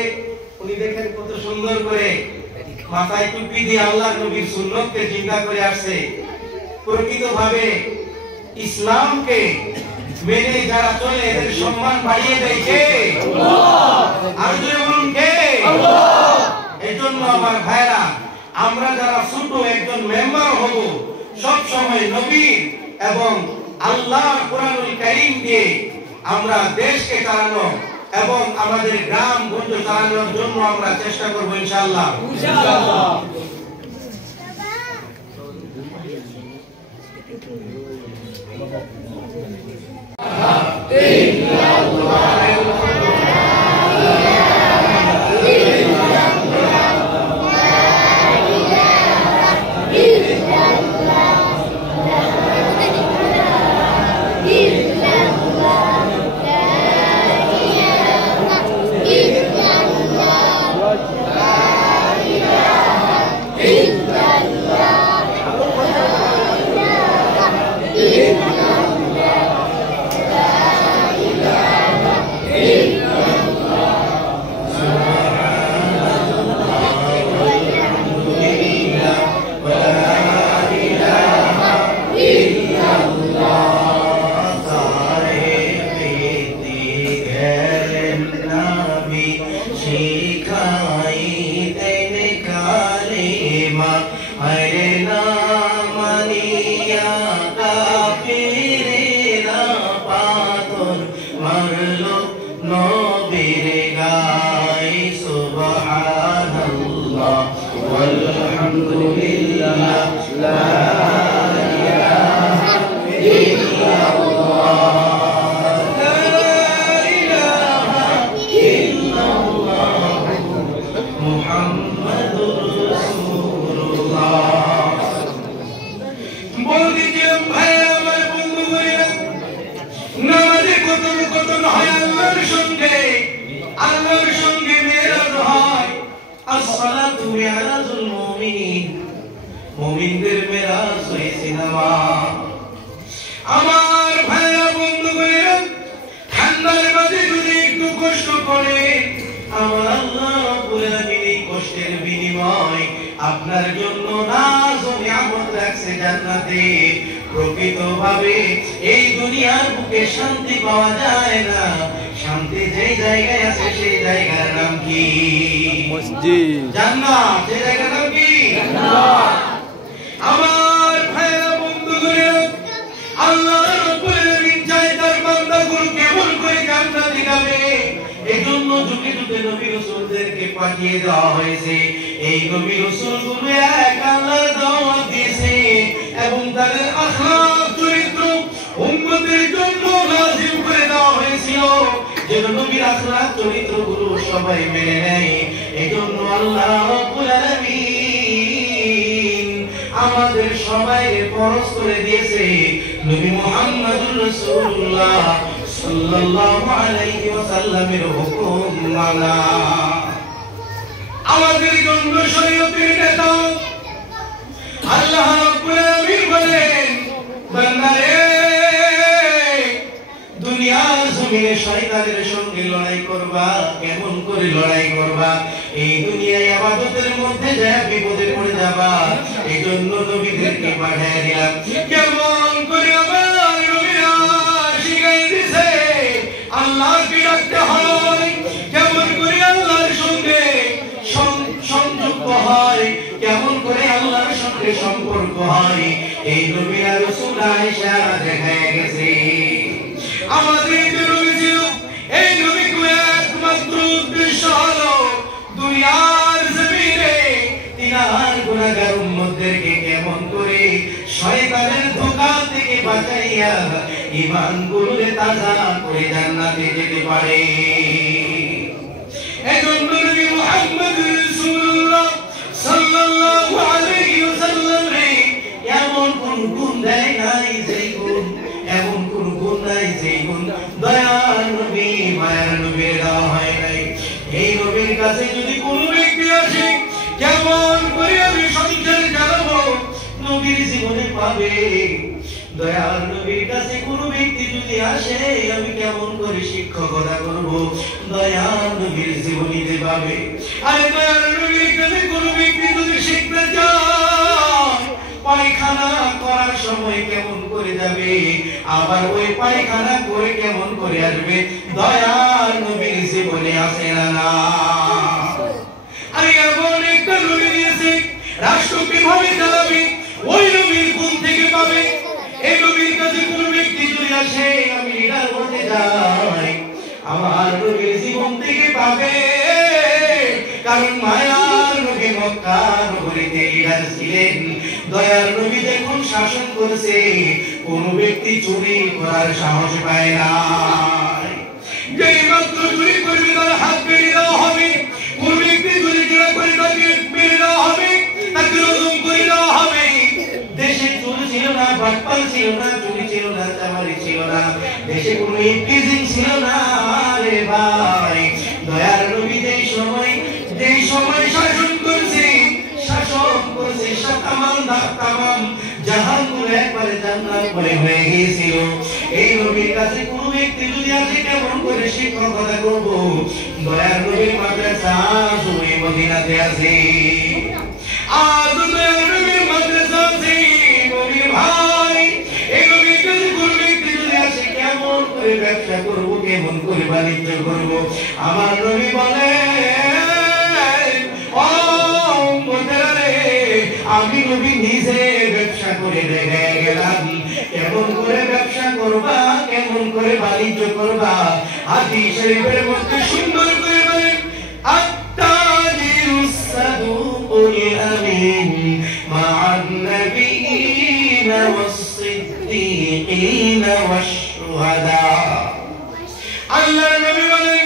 উনি দেখেন কত সুন্দর করে মাথায় টুপি দিয়ে আল্লাহর নবীর সুন্নাতকে জিন্দা করে আসছে। প্রকৃতভাবে ইসলামকে মেনে যারা চলে এদের সম্মান বাড়িয়ে দেয় কে? আল্লাহ। আর জোরে বলুন কে? আল্লাহ। এজন্য আমার ভাইরা, আমরা যারা ছোট একজন মেম্বার হব, সব সময় নবীর এবং আল্লাহর কোরআনুল কারীম দিয়ে আমরা দেশকে চালানো এবং আমাদের গ্রাম গঞ্জ চালানোর জন্য আমরা চেষ্টা করব ইনশাআল্লাহ। ইনশাআল্লাহ। মুমিনদের মেরাজ হয়েছে নামাজ। আমার ভাইরা বন্ধুগণ, ঠান্ডার মাঝে যদি একটু কষ্ট করে, আমার আল্লাহ রাব্বুল আলামিন এই কষ্টের বিনিময় আপনার জন্য নাজ ও নিয়ামত রাখছে জান্নাতে। প্রকৃতভাবে এই দুনিয়ার বুকে শান্তি পাওয়া যায় না, শান্তি যেই জায়গায় আছে সেই জায়গার নাম কি? মসজিদ। জান্নাত। সেই জায়গার নাম কি? জান্নাত। আমার ভাইরা বন্ধুগণ, আল্লাহ রাব্বুল আলামিন চায় তার বান্দাগুলো কেমন করে জান্নাতে যাবে। এজন্য যুগে যুগে নবী রাসূলদেরকে পাঠিয়ে দেওয়া হয়েছে। এই নবী রাসূলগুলো এক আল্লাহর দাওয়াত দিয়েছে এবং তাদের আখলাক চরিত্র উম্মতের জন্য লাজিম করে দেওয়া হয়েছিল, যেন নবীর আখলাক চরিত্রগুলো সবাই মেনে নেয়। এজন্য আল্লাহ রাব্বুল আলামিন আমাদের সবাইকে ফরজ করে দিয়েছে নবী মুহাম্মদুর রাসূলুল্লাহ সাল্লাল্লাহু আলাইহি ওয়াসাল্লামের হুকুম মানা। আমাদের জন্য শরীয়তের নেতা আল্লাহ রাব্বুল আলামিন বলেন, বান্দারে দুনিয়ার জমিনে শয়তানের সঙ্গে লড়াই করবা। কেমন করে লড়াই করবা? এই দুনিয়ায় ইবাদতের মধ্যে যা বিপদে পড়ে যাবা। এইজন্য নবীদেরকে পাঠিয়ে দিলাম। কেমন করে আমার নবীরা শিখাই দিয়েছে আল্লাহকে ডাকতে হয়, কেমন করে আল্লাহর সঙ্গে সংযুক্ত হয়, কেমন করে আল্লাহর সঙ্গে সম্পর্ক হয়। এই নবীরা রাসূল আয়েশা দেখায় গেছে। আমাদের যে নবী ছিল, এই নবীর একমাত্র উদ্দেশ্য হলো দুনিয়ার জমিনে তিনার গুনাহগার উম্মতদেরকে কেমন করে শয়তানের ধোঁকা থেকে বাঁচাইয়া ঈমানগুলোকে তাজা করে জান্নাতে যেতে পারে। এজন্য নবী মুহাম্মদ রাসূলুল্লাহ সাল্লাল্লাহু আলাইহি ওয়াসাল্লাম রে এমন কোন গুণ দেয় নাই যেই গুণ, এমন কোন গুণ নাই যেই গুণ দয়ার নবী মায়ার নবীর দেওয়া হয় নাই। এই নবীর কাছে যদি কোন ব্যক্তি আসে, কেমন করে আমি সংসার চালাবো নবীর জীবনে পাবে। দয়ার নবীর কাছে কোন ব্যক্তি যদি আসে, আমি কেমন করে শিক্ষকতা করব দয়ার নবীর জীবনীতে পাবে। আরে দয়ার নবীর কাছে কোন ব্যক্তি যদি শিখতে চায়, পায়খানা করার সময় কেমন করে যাবে, আবার ওই পায়খানা করে কেমন করে আসবে, দয়ার নবীর জীবনে আছে না? আরে এমন একটা নবী দিয়েছে রাষ্ট্র কিভাবে চালাবে, ওই নবীর গুণ থেকে পাবে। এই নবীর কাছে কোন ব্যক্তি যদি আসে, আমি লিডার হতে যাই, আমার নবীর জীবন থেকে পাবে। কারণ মায়ার নবী মক্কা নগরীতে লিডার ছিলেন। দয়ার নবী যখন শাসন করেছে, কোন ব্যক্তি চুরি করার সাহস পায় না। যেই মাত্র চুরি করবে তার হাত বেড়ে দেওয়া হবে। কোন ব্যক্তি চুরি করে তাকে বেড়ে দেওয়া হবে, তাকে রজম করে দেওয়া হবে। দেশে চুরি ছিল না, বাটপাল ছিল না, চুরি ছিল না, চামারি ছিল না, দেশে কোনো ইফটিজিং ছিল না রে ভাই। দয়ার নবী যেই সময় শাসন করছে তামাম জাহানগুলো একবারে জান্নাত হয়ে গিয়েছিল। এই নবীর কাছে কোন ব্যক্তি যদি আসে, কেমন করে শিক্ষকতা করব, দয়ার নবীর মাদ্রাসা সুই মদিনাতে আছে। আজ দয়ার নবীর মাদ্রাসা আছে নবীর ভাই। এই নবীর কাছে কোন ব্যক্তি যদি আসে, কেমন করে ব্যবসা করব, কেমন করে বাণিজ্য করব, আমার নবী বলে আমি নবী নিজে ব্যবসা করে দেখে গেলাম। কেমন করে ব্যবসা করবা, কেমন করে বাণিজ্য করবা, হাদিস শরীফের মধ্যে সুন্দর করে বলেন, আত-তাজিরুস সাদুকুল আমিন মা'আন নাবিয়িনা ওয়াস-সিদ্দীকিনা ওয়াশ-শুহাদা। আল্লাহর নবী বলেন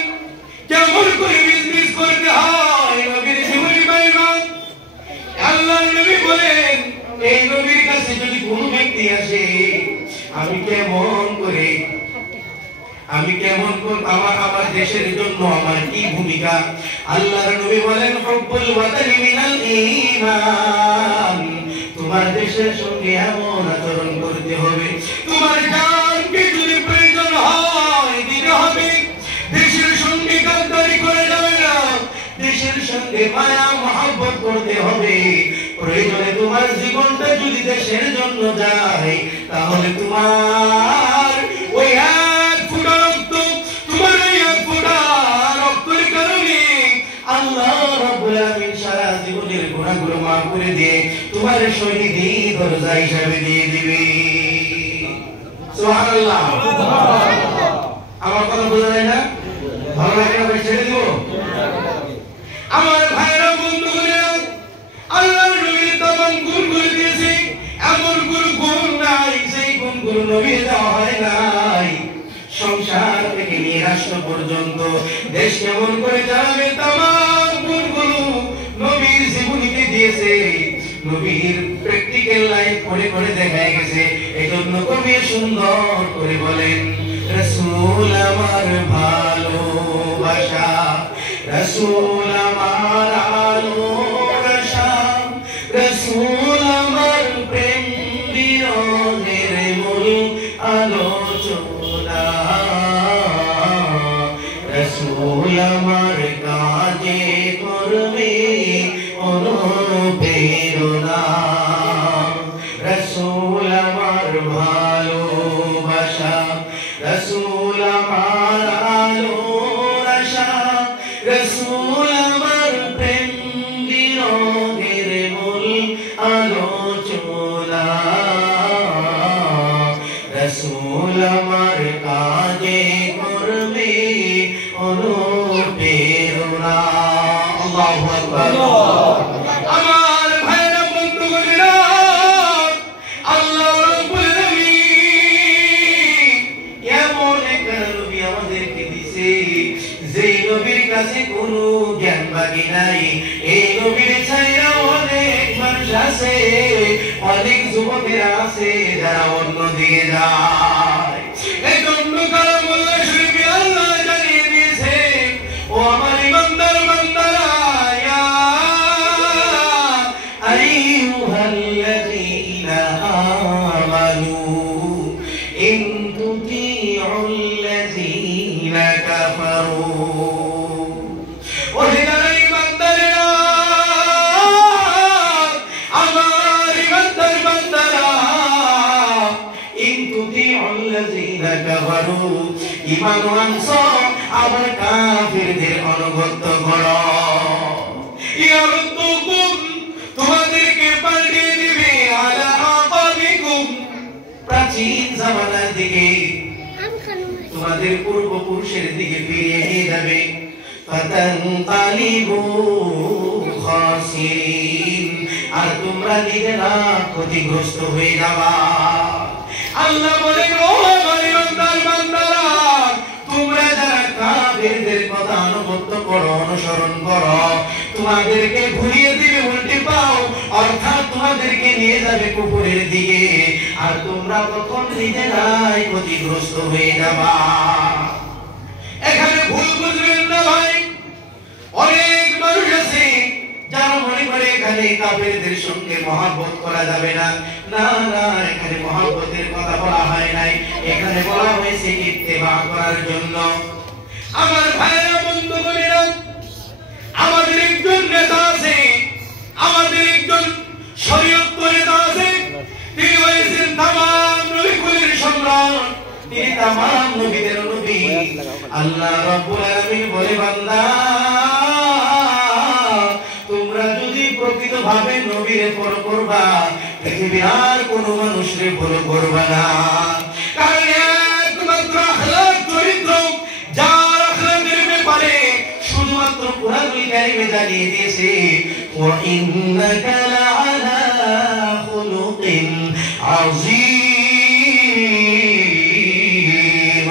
কেমন করে বিজনেস করতে হয়, নবীর জীবনী পাইবা। আল্লাহর নবী বলেন, এই নবীর কাছে যদি কোন ব্যক্তি আসে, আমি কেমন করে আমার দেশের জন্য আমার কি ভূমিকা। আল্লাহর নবী বলেন, হুব্বুল ওয়াতানি মিনাল ঈমান। তোমার দেশের সঙ্গে এমন আচরণ করতে হবে, তোমার জানকে যদি প্রয়োজন হয় দিতে হবে। দেশের সঙ্গে গাদ্দারি করে যাবে না, দেশের সঙ্গে মায়া মহব্বত করতে হবে। প্রয়োজনে তোমার জীবনটা যদি দেশের জন্য যায়, তাহলে তোমার ওই এক ফোঁটা রক্ত, তোমার ওই এক রোজা হিসাবে দিয়ে দিবে। সুবহানাল্লাহ। আমার কথা বোঝা যায় না? ভালো লাগে না? ছেড়ে দিব? আমার ভাইরা বন্ধুরা, আল্লাহর নবী তমাম গুণগুলো দিয়েছে, এমন গুণ নাই সেই গুণগুলো নবী দেওয়া হয় নাই। সংসার থেকে নিয়ে রাষ্ট্র পর্যন্ত দেশ কেমন করে চালাবে তমাম গুণগুলো নবীর জীবনীতে দিয়েছে। নবীর প্র্যাকটিক্যাল লাইফ করে করে দেখা গেছে। এজন্য কবি সুন্দর করে বলেন, রাসূল আমার ভালোবাসা, রাসূল আমার আলো আশা, রাসূল আমার প্রেম বিরহের মূল আলোচনা, রাসূল আমার কাজে করবে অনুপ্রেরণা, রাসূল আমার ভালোবাসা, রাসূল আমার আলো আশা, রাসূল আমার প্রেম বিরহের মূল আলোচনা, রাসূল আমার কাজে করবে অনুপ্রেরণা। আল্লাহু আকবার। আমার ভাইরা বন্ধুগণেরা, আল্লাহ রাব্বুল আলামিন এমন একটা নবী আমাদেরকে দিয়েছে, যেই নবীর কাছে কোনো জ্ঞান বাকি নাই। এই নবীর ছায়া অনেক মানুষ আছে, অনেক যুবকেরা আছে যারা অন্য দিকে যায়। এই জন্য কালামুল্লাহ শরীফে আল্লাহ জানিয়ে দিয়েছে, ও আমার ইমানদার বান্দারা, ইয়া আইয়ুহাল্লাযীনা আমানু ইন তুতিউল্লাযীনা কাফারু, ওহে যারা ইমানদারেরা, আমার ইমানদার বান্দারা, ইন তুতিউল্লাযীনা কাফারু, ঈমান আনছো আবার কাফিরদের অনুগত করো। ইয়ারুদ্দুকুম, তোমাদেরকে পাল্টিয়ে দিবে, আলা আকাবিকুম, প্রাচীন জামানার দিকে, তোমাদের পূর্বপুরুষের দিকে ফিরিয়ে নিয়ে যাবে। ফাতানকালিবু খাসিরিন, আর তোমরা নিজেরা ক্ষতিগ্রস্ত হয়ে যাবা। আল্লাহ বলেন, ও আমার ইমানদার বান্দারা, তোমরা যারা কাফেরদের কথা অনুগত করো, অনুসরণ করো, তোমাদেরকে ঘুরিয়ে দিবে উল্টে পাও, অর্থাৎ তোমাদেরকে নিয়ে যাবে কুফরের দিকে, আর তোমরা তখন নিজেরাই ক্ষতিগ্রস্ত হয়ে যাবা। এখানে ভুল বুঝবেন না ভাই। অনেক মানুষ আছে যারা মনে করে এখানে কাফেরদের সঙ্গে মহব্বত করা যাবে না। না না, এখানে মহব্বতের কথা বলা হয় নাই, এখানে বলা হয়েছে ইত্তেবা করার জন্য। আমার ভাইরা বন্ধুগণেরা, আমাদের একজন নেতা আছে, আমাদের একজন শরীয়ত নেতা আছে, তিনি হয়েছেন তামাম নবীকুলের সম্রাট, তিনি তামাম নবীদের নবী। আল্লাহ রাব্বুল আলামিন বলে, বান্দা তোমরা যদি প্রকৃতভাবে নবীরে ফলো করবা, পৃথিবীর আর কোনো মানুষরে ফলো করবা না। কারণ একমাত্র আখলাক চরিত্র, যার আখলাকের ব্যাপারে শুধুমাত্র কুরআনুল কারীমে জানিয়ে দিয়েছে, ওয়া ইন্নাকা লাআলা খুলুকিন আযীম।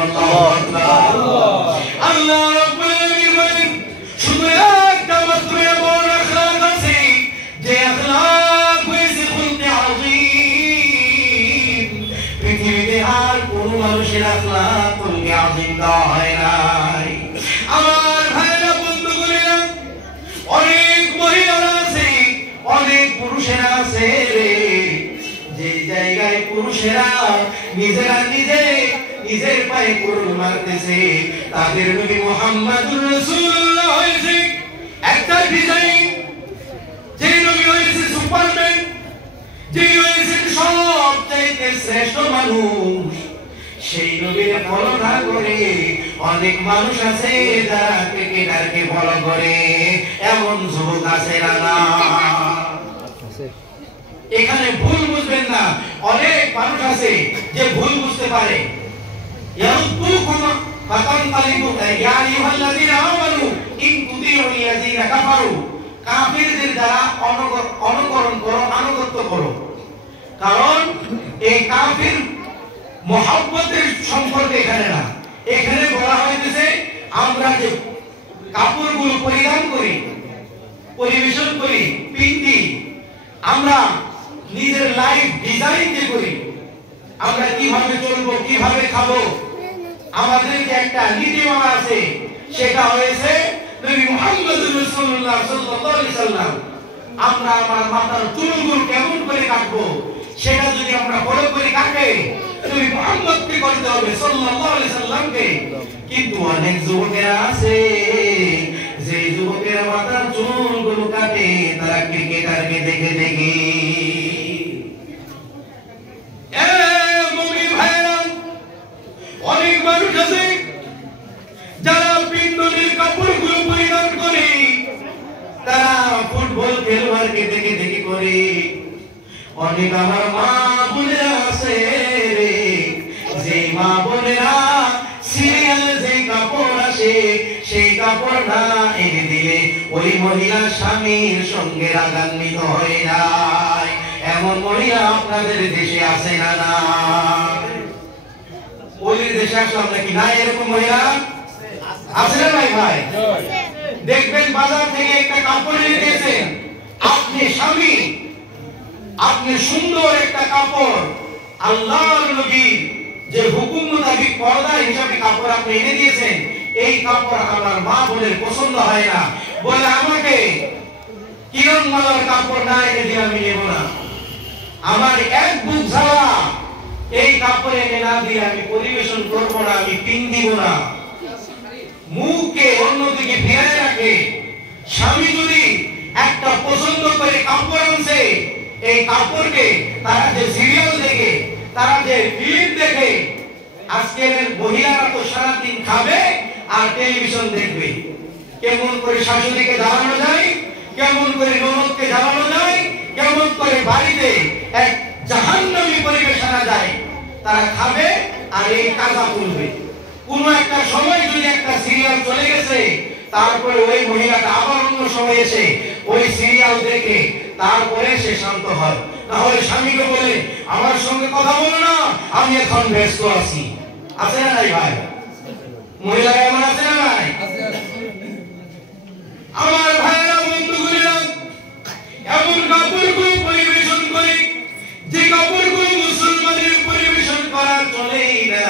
আল্লাহু আকবার। আল্লাহ রাব্বুল আলামিন বলেন, শুধু একটা মাত্র এমন আখলাক আছে, যে আখলাক হয়েছে খুলকে আযীম। পৃথিবীতে আর কোন মানুষের আখলাক খুলকে আযীম দেওয়া হয় নাই। আমার ভাইরা বন্ধুগণেরা, অনেক মহিলারা আছে, অনেক পুরুষেরা আছে, যে জায়গায় পুরুষেরা নিজেরা নিজের পায়ে কুরুল মারতেছে, তাদের নবী মুহাম্মদুর রাসূলুল্লাহ হয়েছে একটা ডিজাইন, যে নবী হয়েছে সুপারম্যান, যে হয়েছে সবচাইতে শ্রেষ্ঠ মানুষ। সেই নবীর ফলো না করে অনেক মানুষ আছে যারা ক্রিকেটারকে ফলো করে, এমন যুবক আছে না? এখানে ভুল বুঝবেন না। অনেক মানুষ আছে যে ভুল বুঝতে পারে। ইয়াউতুকুম ফাতানতালিবু ইয়া আইয়ুহাল্লাযীনা আমানু ইন তুতিউল লাযীনা কাফারু, কাফিরদের দ্বারা অনুকরণ করো, আনুগত্য করো। কারণ এই কাফির মহব্বতের সম্পর্ক এখানে না। এখানে বলা হয়েছে আমরা যে কাপড়গুলো পরিধান করি, পরিবেশন করি, পিন্দি, আমরা নিজের লাইফ ডিজাইন যে করি, আমরা কিভাবে চলবো, কিভাবে খাবো, আমাদের যে একটা নীতিমালা আছে, সেটা হয়েছে নবী মুহাম্মদ রাসূলুল্লাহ সাল্লাল্লাহু আলাইহি সাল্লাম। আমরা আমার মাথার চুলগুলো কেমন করে কাটবো, সেটা যদি আমরা ফলো করে কাটে, নবী মুহাম্মদকে করতে হবে সাল্লাল্লাহু আলাইহি সাল্লামকে। কিন্তু অনেক যুবকেরা আছে যে যুবকেরা মাথার চুলগুলো কাটে তারা ক্রিকেটারকে দেখে দেখে। অনেক মানুষ আছে যারা পিন্দনের কাপড়গুলো পরিধান করে, তারা ফুটবল খেলোয়াড়কে দেখে দেখে করে। অনেক আমার মা বোনেরা আছে রে, যে মা বোনেরা সিরিয়ালে যে কাপড় আসে সেই কাপড় না এনে দিলে ওই মহিলা স্বামীর সঙ্গে রাগান্বিত হয়ে যায়। এমন মহিলা আপনাদের দেশে আছে না? না, ওই দেশে আসলাম নাকি না? এরকম মহিলা আছে না ভাই? ভাই দেখবেন বাজার থেকে একটা কাপড় এনে দিয়েছেন, আপনি স্বামী, আপনি সুন্দর একটা কাপড়, আল্লাহর নবী যে হুকুম মোতাবেক পর্দা হিসাবে কাপড় আপনি এনে দিয়েছেন, এই কাপড় আমার মা বোনের পছন্দ হয় না, বলে আমাকে কিরণমালার কাপড় না এনে দিয়ে আমি নেব না, আমার এক বুক ঝালা এই কাপড় এনে না দিয়ে আমি পরিবেশন করব না, আমি পিন দিব না। মুখকে অন্যদিকে ফিরে রাখে। স্বামী যদি একটা পছন্দ করে কাপড় আনছে, এই কাপড়কে তারা যে সিরিয়াল দেখে, তারা যে ফিল্ম দেখে, আজকের মহিলারা তো সারাদিন খাবে আর টেলিভিশন দেখবে। কেমন করে শাশুড়িকে জ্বালানো যায়, কেমন করে ননদকে জ্বালানো যায়, কেমন করে বাড়িতে এক জাহান্নামী পরিবেশ আনা যায়, তারা খাবে আর এই কাজা তুলবে। কোন একটা সময় যদি একটা সিরিয়াল চলে গেছে, তারপরে ওই মহিলাটা আবার অন্য সময় এসে ওই সিরিয়াল দেখে তারপরে সে শান্ত হয়। তাহলে স্বামীকে বলে আমার সঙ্গে কথা বলো না, আমি এখন ব্যস্ত আছি। আছে না নাই ভাই? মহিলা এমন আছে না ভাই? আমার ভাইরা, বন্ধুগুলো, এমন কাপড়গুলো পরিবেশন করে যে কাপড়গুলো মুসলমানের পরিবেশন করা চলেই না,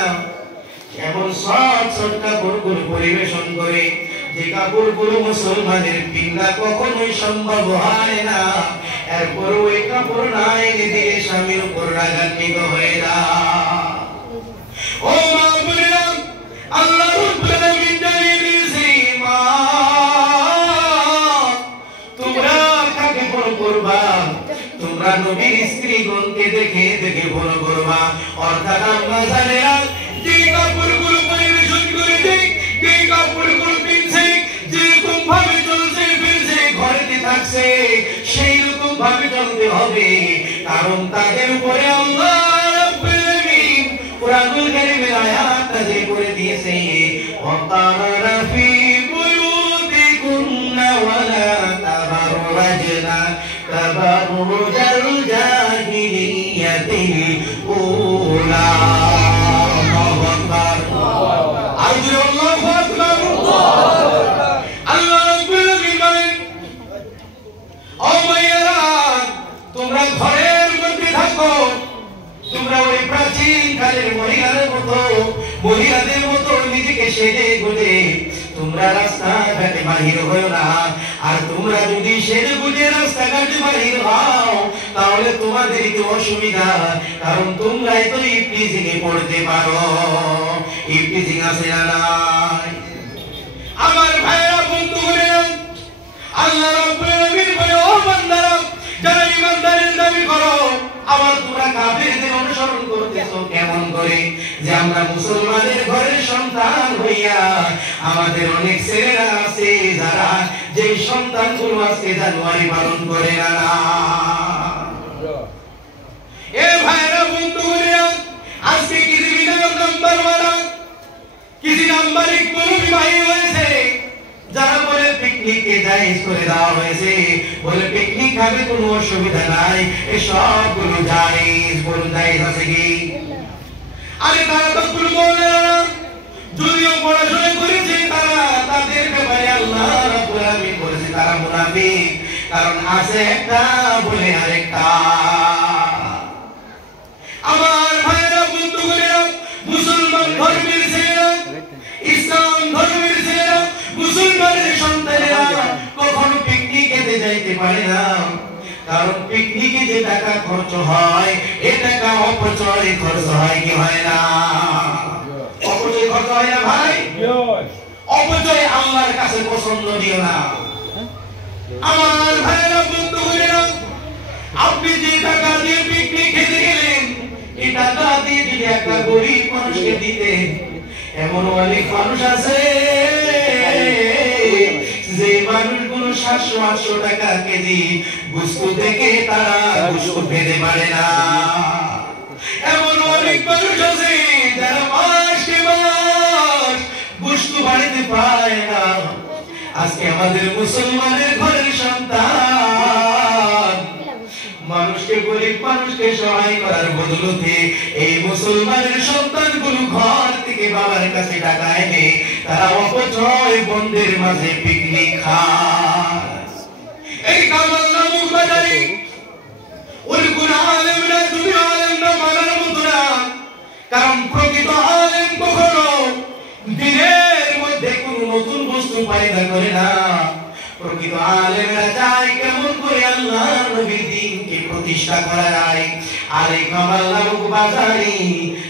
এমন সব কাপড়গুলো পরিবেশন করে যে কাপড়গুলো মুসলমানের পিন্দা কখনোই সম্ভব হয় না। এরপর ওই কাপড় না এনে দিয়ে স্বামীর উপর রাগান্বিত হয়ে যায়। ও মা বোনেরা, আল্লাহ রাব্বুল আলামিন জানিয়ে দিয়েছে, মা তোমরা কাকে ফলো করবা? তোমরা নবীর স্ত্রীগণকে দেখে দেখে ফলো করবা। অর্থাৎ আম্মা জানেরা যে কাপড়গুলো পরিবেশন করেছে, যে কাপড়গুলো পিনছে, যেরকম ভাবে চলছে ফিরছে, ঘরেতে থাকছে, সেই রকম ভাবে চলতে হবে। কারণ তাদের উপরে আল্লাহ রাব্বুল আলামিন কুরআনুল কারীমের আয়াত নাযিল করে দিয়েছে, ওয়াকারা ফি বুয়ুতিকুন্না ওয়ালা তাবাররাজনা তাবাররুজাল জাহিলিয়াতিল উলা। আল্লাহু আকবার, আল্লাহু আকবার। আল্লাহ রাব্বুল আলামিন, ও মায়েরা, তোমরা ঘরের মধ্যে থাকো, তোমরা ওই প্রাচীন কালের মহিলাদের মতো নিজেকে সেজে গুজে তোমরা রাস্তাঘাটে বাহির হও না। আর তোমরা যদি সেজে গুজে রাস্তাঘাটে বাহির হও, তাহলে তোমাদের কি অসুবিধা, কারণ তোমরাই তো ইফতিজিং এ পড়তে পারো। ইফতিজিং আছে না নাই? আমার ভাইরা, বন্ধুরা, আল্লাহ রাব্বুল আলামিন বলে, ও বান্দারা, যারা ঈমানদারের দাবি করো, আবার তোমরা কাফিরদের অনুসরণ করতেছো কেমন করে? যে আমরা মুসলমানের ঘরের সন্তান হইয়া আমাদের অনেক ছেলেরা আছে যারা যে সন্তানগুলো আজকে জানুয়ারি পালন করে না। এ ভাইরা বন্ধুরা, আজকে পৃথিবীর নাম্বার ওয়ালা কিছু নাম্বারিক মুরব্বী ভাই হয়েছে যারা বলে পিকনিকে জায়েজ করে দেওয়া হয়েছে, বলে পিকনিক খাবে কোনো অসুবিধা নাই, এই সবগুলো জায়েজ। বলুন জায়েজ আছে কি? আরে তারা তো কোনো বলে না, যদিও পড়াশোনা করেছে তারা, তাদের ব্যাপারে আল্লাহ রাব্বুল আলামিন বলেছে তারা মুনাফিক, কারণ আছে একটা বলে আরেকটা। আমার ভাইরা বন্ধুরা, মুসলমান ধর্মের ছেলেরা, ইসলাম ধর্মের ছেলেরা, মুসলমানের সন্তানেরা কখনো পিকনিকে যাইতে পারে না, কারণ পিকনিকে যে টাকা খরচ হয় এ টাকা অপচয় খরচ হয় কি হয় না? অপচয় খরচ হয় না ভাই? অপচয় আল্লাহর কাছে পছন্দনীয় না। আমার ভাইরা বন্ধুরা, আপনি যে টাকা দিয়ে পিকনিক খেতে গেলেন, এই টাকা দিয়ে যদি একটা গরিব মানুষকে দিতেন, এমন অনেক মানুষ আছে যে মানুষগুলো 700-800 টাকা কেজি গোশত থেকে তারা গোশত খেতে পারে না। এমন অনেক মানুষ আছে যারা মাসে মাস গোশত বাড়িতে পায় না। আজকে আমাদের মুসলমানের ঘরের সন্তান মানুষকে, গরিব মানুষকে সহায় করার বদলতে এই মুসলমানের সন্তানগুলো ঘর থেকে বাবার কাছে টাকা এনে তারা অপচয় বন্ধের মাঝে পিকনিক খায়। এই কামাল নামক বাজারে ওই কোন আলেম না, তুমি আলেম না মানার মতো না, কারণ প্রকৃত আলেম কখনো দিনের মধ্যে কোন নতুন বস্তু পয়দা করে না। প্রকৃত আলেমরা চায় কেমন করে আল্লাহ নবীর দ্বীনকে প্রতিষ্ঠা করা যায়। আর এই কামাল নামক বাজারে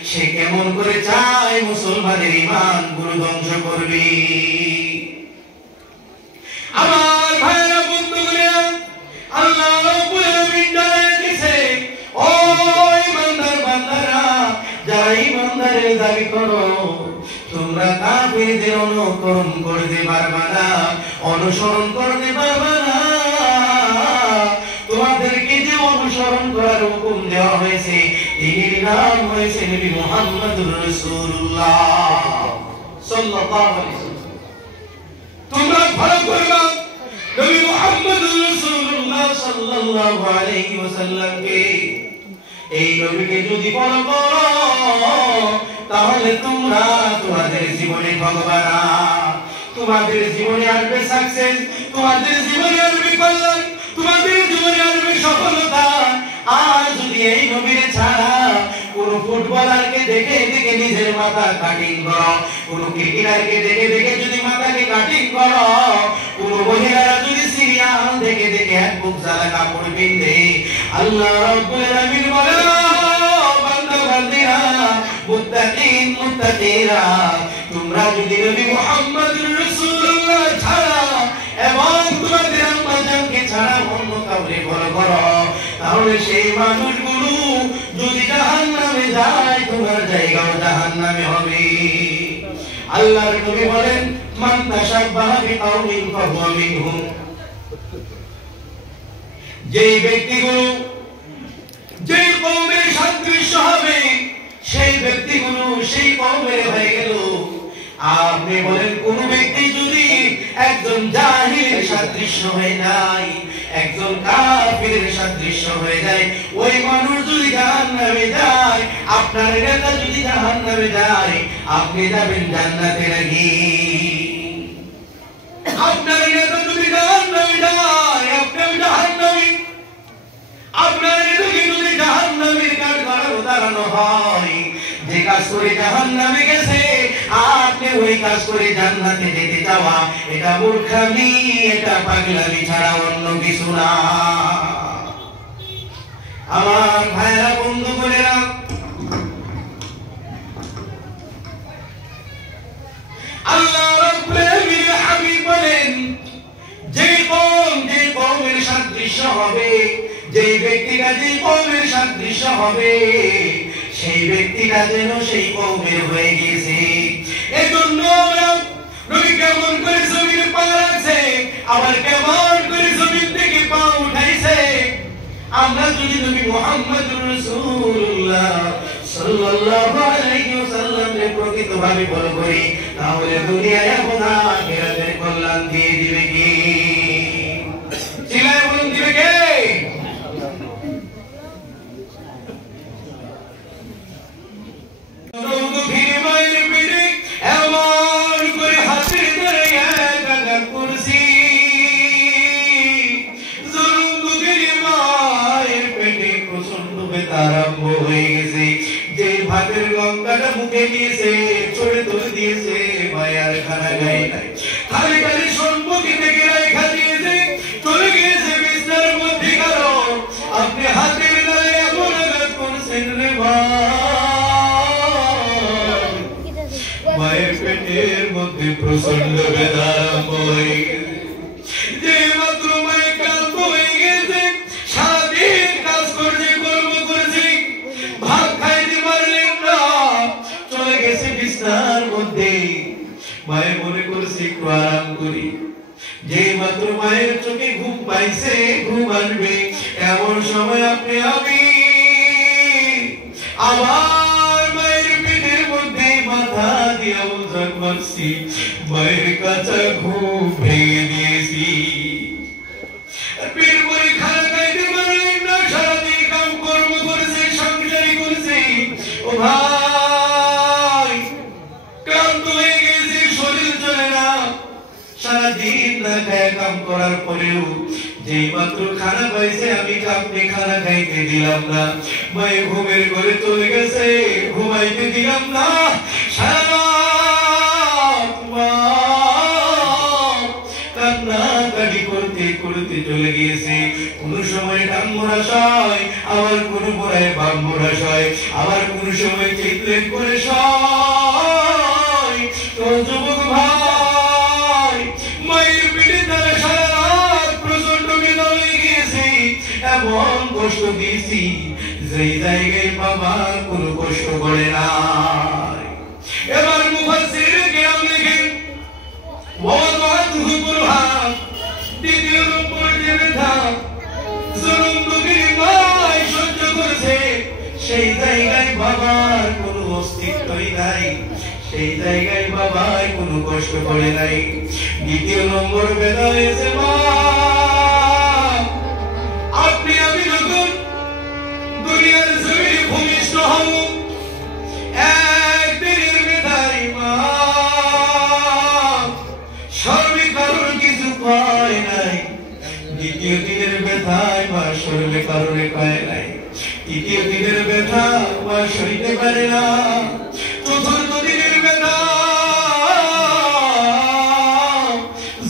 সে কেমন করে চায় মুসলমানের ঈমান গুলো ধ্বংস করবে। আমার ভাইরা বন্ধুরা, আল্লাহ রাব্বুল আলামিন জানিয়ে দিয়েছে, ও ঈমানদার বান্দারা, যারা ঈমানদারের দাবি করো, তোমরা কাফিরদের অনুকরণ করতে পারবে না, অনুসরণ করতে পারবে না। তোমাদেরকে যে অনুসরণ করার হুকুম দেওয়া হয়েছে এর নাম হয়েছে নবী মুহাম্মদুর রাসূলুল্লাহ সাল্লাল্লাহু আলাইহি ওয়াসাল্লাম। তোমরা ফলো করবে নবী মুহাম্মদুর রাসূলুল্লাহ সাল্লাল্লাহু আলাইহি ওয়াসাল্লামকে। এই নবীকে যদি ফলো করো তাহলে তোমরা তোমাদের জীবনে ভগবান, তোমাদের জীবনে আসবে সাকসেস, তোমাদের জীবনে আসবে কল্যাণ, তোমাদের জীবনে আসবে সফলতা। আর যদি এই নবীর ছাড়া কোন ফুটবলারকে দেখে দেখে নিজের মাথা কাটিং করো, কোন ক্রিকেটারকে দেখে দেখে যদি মাথাকে কাটিং করো, কোন মহিলারা যদি সিরিয়াল দেখে দেখে এক বুক জ্বালা কাপড় পিনতে, আল্লাহ রাব্বুল আলামিন বলে বান্দা বান্দিরা, মুত্তাকিন মুত্তাকিরা, তোমরা যদি নবী মুহাম্মদুর রাসূলুল্লাহ ছাড়া এবং তোমাদের আম্মাজানকে ছাড়া অন্য কাউকে ফলো করো, তাহলে সেই মানুষগুলো যদি জাহান্নামে যায় তোমার জায়গাও জাহান্নামে হবে। আল্লাহর নবী বলেন, মান তাশাব্বাহা বিকাউমিন ফাহুয়া মিনহুম। যেই ব্যক্তিগুলো যে কওমের সাদৃশ্য হবে সেই ব্যক্তিগুলো সেই কওমের হয়ে গেল। আপনি বলেন কোন ব্যক্তি যদি একজন জাহিলের সাদৃশ্য হয়ে যায়, একজন কাফিরের সাদৃশ্য হয়ে যায়, ওই মানুষ যদি জাহান্নামে যায়, আপনার নেতা যদি জাহান্নামে যায়, আপনি যাবেন জান্নাতে নাকি? আপনার নেতা যদি জাহান্নামে যায়, আপনি জাহান্নামে। আপনার নেতাকে যদি জাহান্নামের কাঠগড়ায় উতারানো হয়, যে কাজ করে জাহান্নামে গেছে, আপনি ওই কাজ করে জান্নাতে যেতে যাওয়া, এটা মূর্খামি, এটা পাগলামি ছাড়া অন্য কিছু না। আমার ভাইরা বন্ধু বোনেরা, আল্লাহ রাব্বুল আলামিন হাবিব বলেন, যে কওমের সাদৃশ্য হবে, যে ব্যক্তিটা যে কওমের সাদৃশ্য হবে, সেই ব্যক্তিটা যেন সেই কওমের হয়ে গেছে। এজন্য আমরা নবী কেমন করে জমিনে পা রাখছে, আবার কেমন করে জমিন থেকে পা উঠাইছে, আমরা যদি নবী মুহাম্মদুর রাসূলুল্লাহ সাল্লাল্লাহু আলাইহি ওয়াসাল্লামের প্রকৃতভাবে ফলো করি, তাহলে দুনিয়ায় এবং আখিরাতের কল্যাণ দিয়ে দিবে কে? চিল্লায়ে বলুন, দিবে কে? আরম্ভ হয়ে গেছে, যে ভাতের লঙ্কাটা মুখে দিয়েছে, ছড়ে তুলে দিয়েছে, মায়ার খানা গায়ে নাই, খালি খালি সম্মুখী থেকে রেখা দিয়েছে, চলে গিয়েছে বিছানার মধ্যে। কারণ আপনি হাতের গায়ে এমন আঘাত করছেন রে ভাই, মায়ের পেটের মধ্যে প্রচন্ড ব্যথা আরম্ভ হয়ে গেছে। যে মাত্র মায়ের ক্লান্ত হয়ে গেছে, সারাদিন কাজ করছে, কর্ম করছে, ভাত খাইতে পারলেন না, চলে গেছে বিছানার মধ্যে। মায়ের মনে করছে একটু আরাম করি, যে মাত্র মায়ের চোখে ঘুম পাইছে, ঘুম আসবে, এমন সময় আপনি আমি আমার মায়ের পেটের মধ্যে মাথা দিয়ে ওজন মারছি, মায়ের কাঁচা ঘুম ভেঙে দিয়েছি। পেট ভরে খানা খাইতে পারলেন না, সারাদিন কাম কর্ম করেছে, সংসারী করেছে, ও ভাই ক্লান্ত হয়ে গেছে, শরীর চলে না, সারাদিন না খায় কাম করার পরেও যেই মাত্র খানা পাইছে, আমি আপনি খানা খাইতে দিলাম না, মায়ের ঘুমের ঘরে চলে গেছে, ঘুমাইতে দিলাম না, সারা কান্নাকাটি করতে করতে চলে গিয়েছে। কোন সময় ডাঙ্গরাশয়, আবার কোন পড়ায় বাম্বরাশয়, আবার কোন সময় চিতলেন করে সয়। তো যুবক ভাই, মায়ের পিঠে তারা সারা রাত প্রচন্ড বেদনা হয়ে গিয়েছে, এমন কষ্ট দিয়েছি যেই জায়গায় বাবা কোনো কষ্ট করে না। এবার মুফাসসির কেরাম লিখেন, ওয়াদাতুহু বুরহান, দ্বিতীয় নম্বর যে ব্যথা জুলুম দুঃখী মায় সহ্য করেছে, সেই জায়গায় বাবার কোনো অস্তিত্বই নাই, সেই জায়গায় বাবাই কোনো কষ্ট করে নাই। দ্বিতীয় নম্বর ব্যথা হয়েছে মা, আপনি আমি যখন দুনিয়ার জমিনে ভূমিষ্ঠ হব, একদিনের ব্যথায় মা সর্বে কারণ কিছু পায় নাই, দ্বিতীয় দিনের ব্যথায় মা সর্বে কারণে পায় নাই, তৃতীয় দিনের ব্যথা মা সইতে পারে না, চতুর্থ দিনের ব্যথা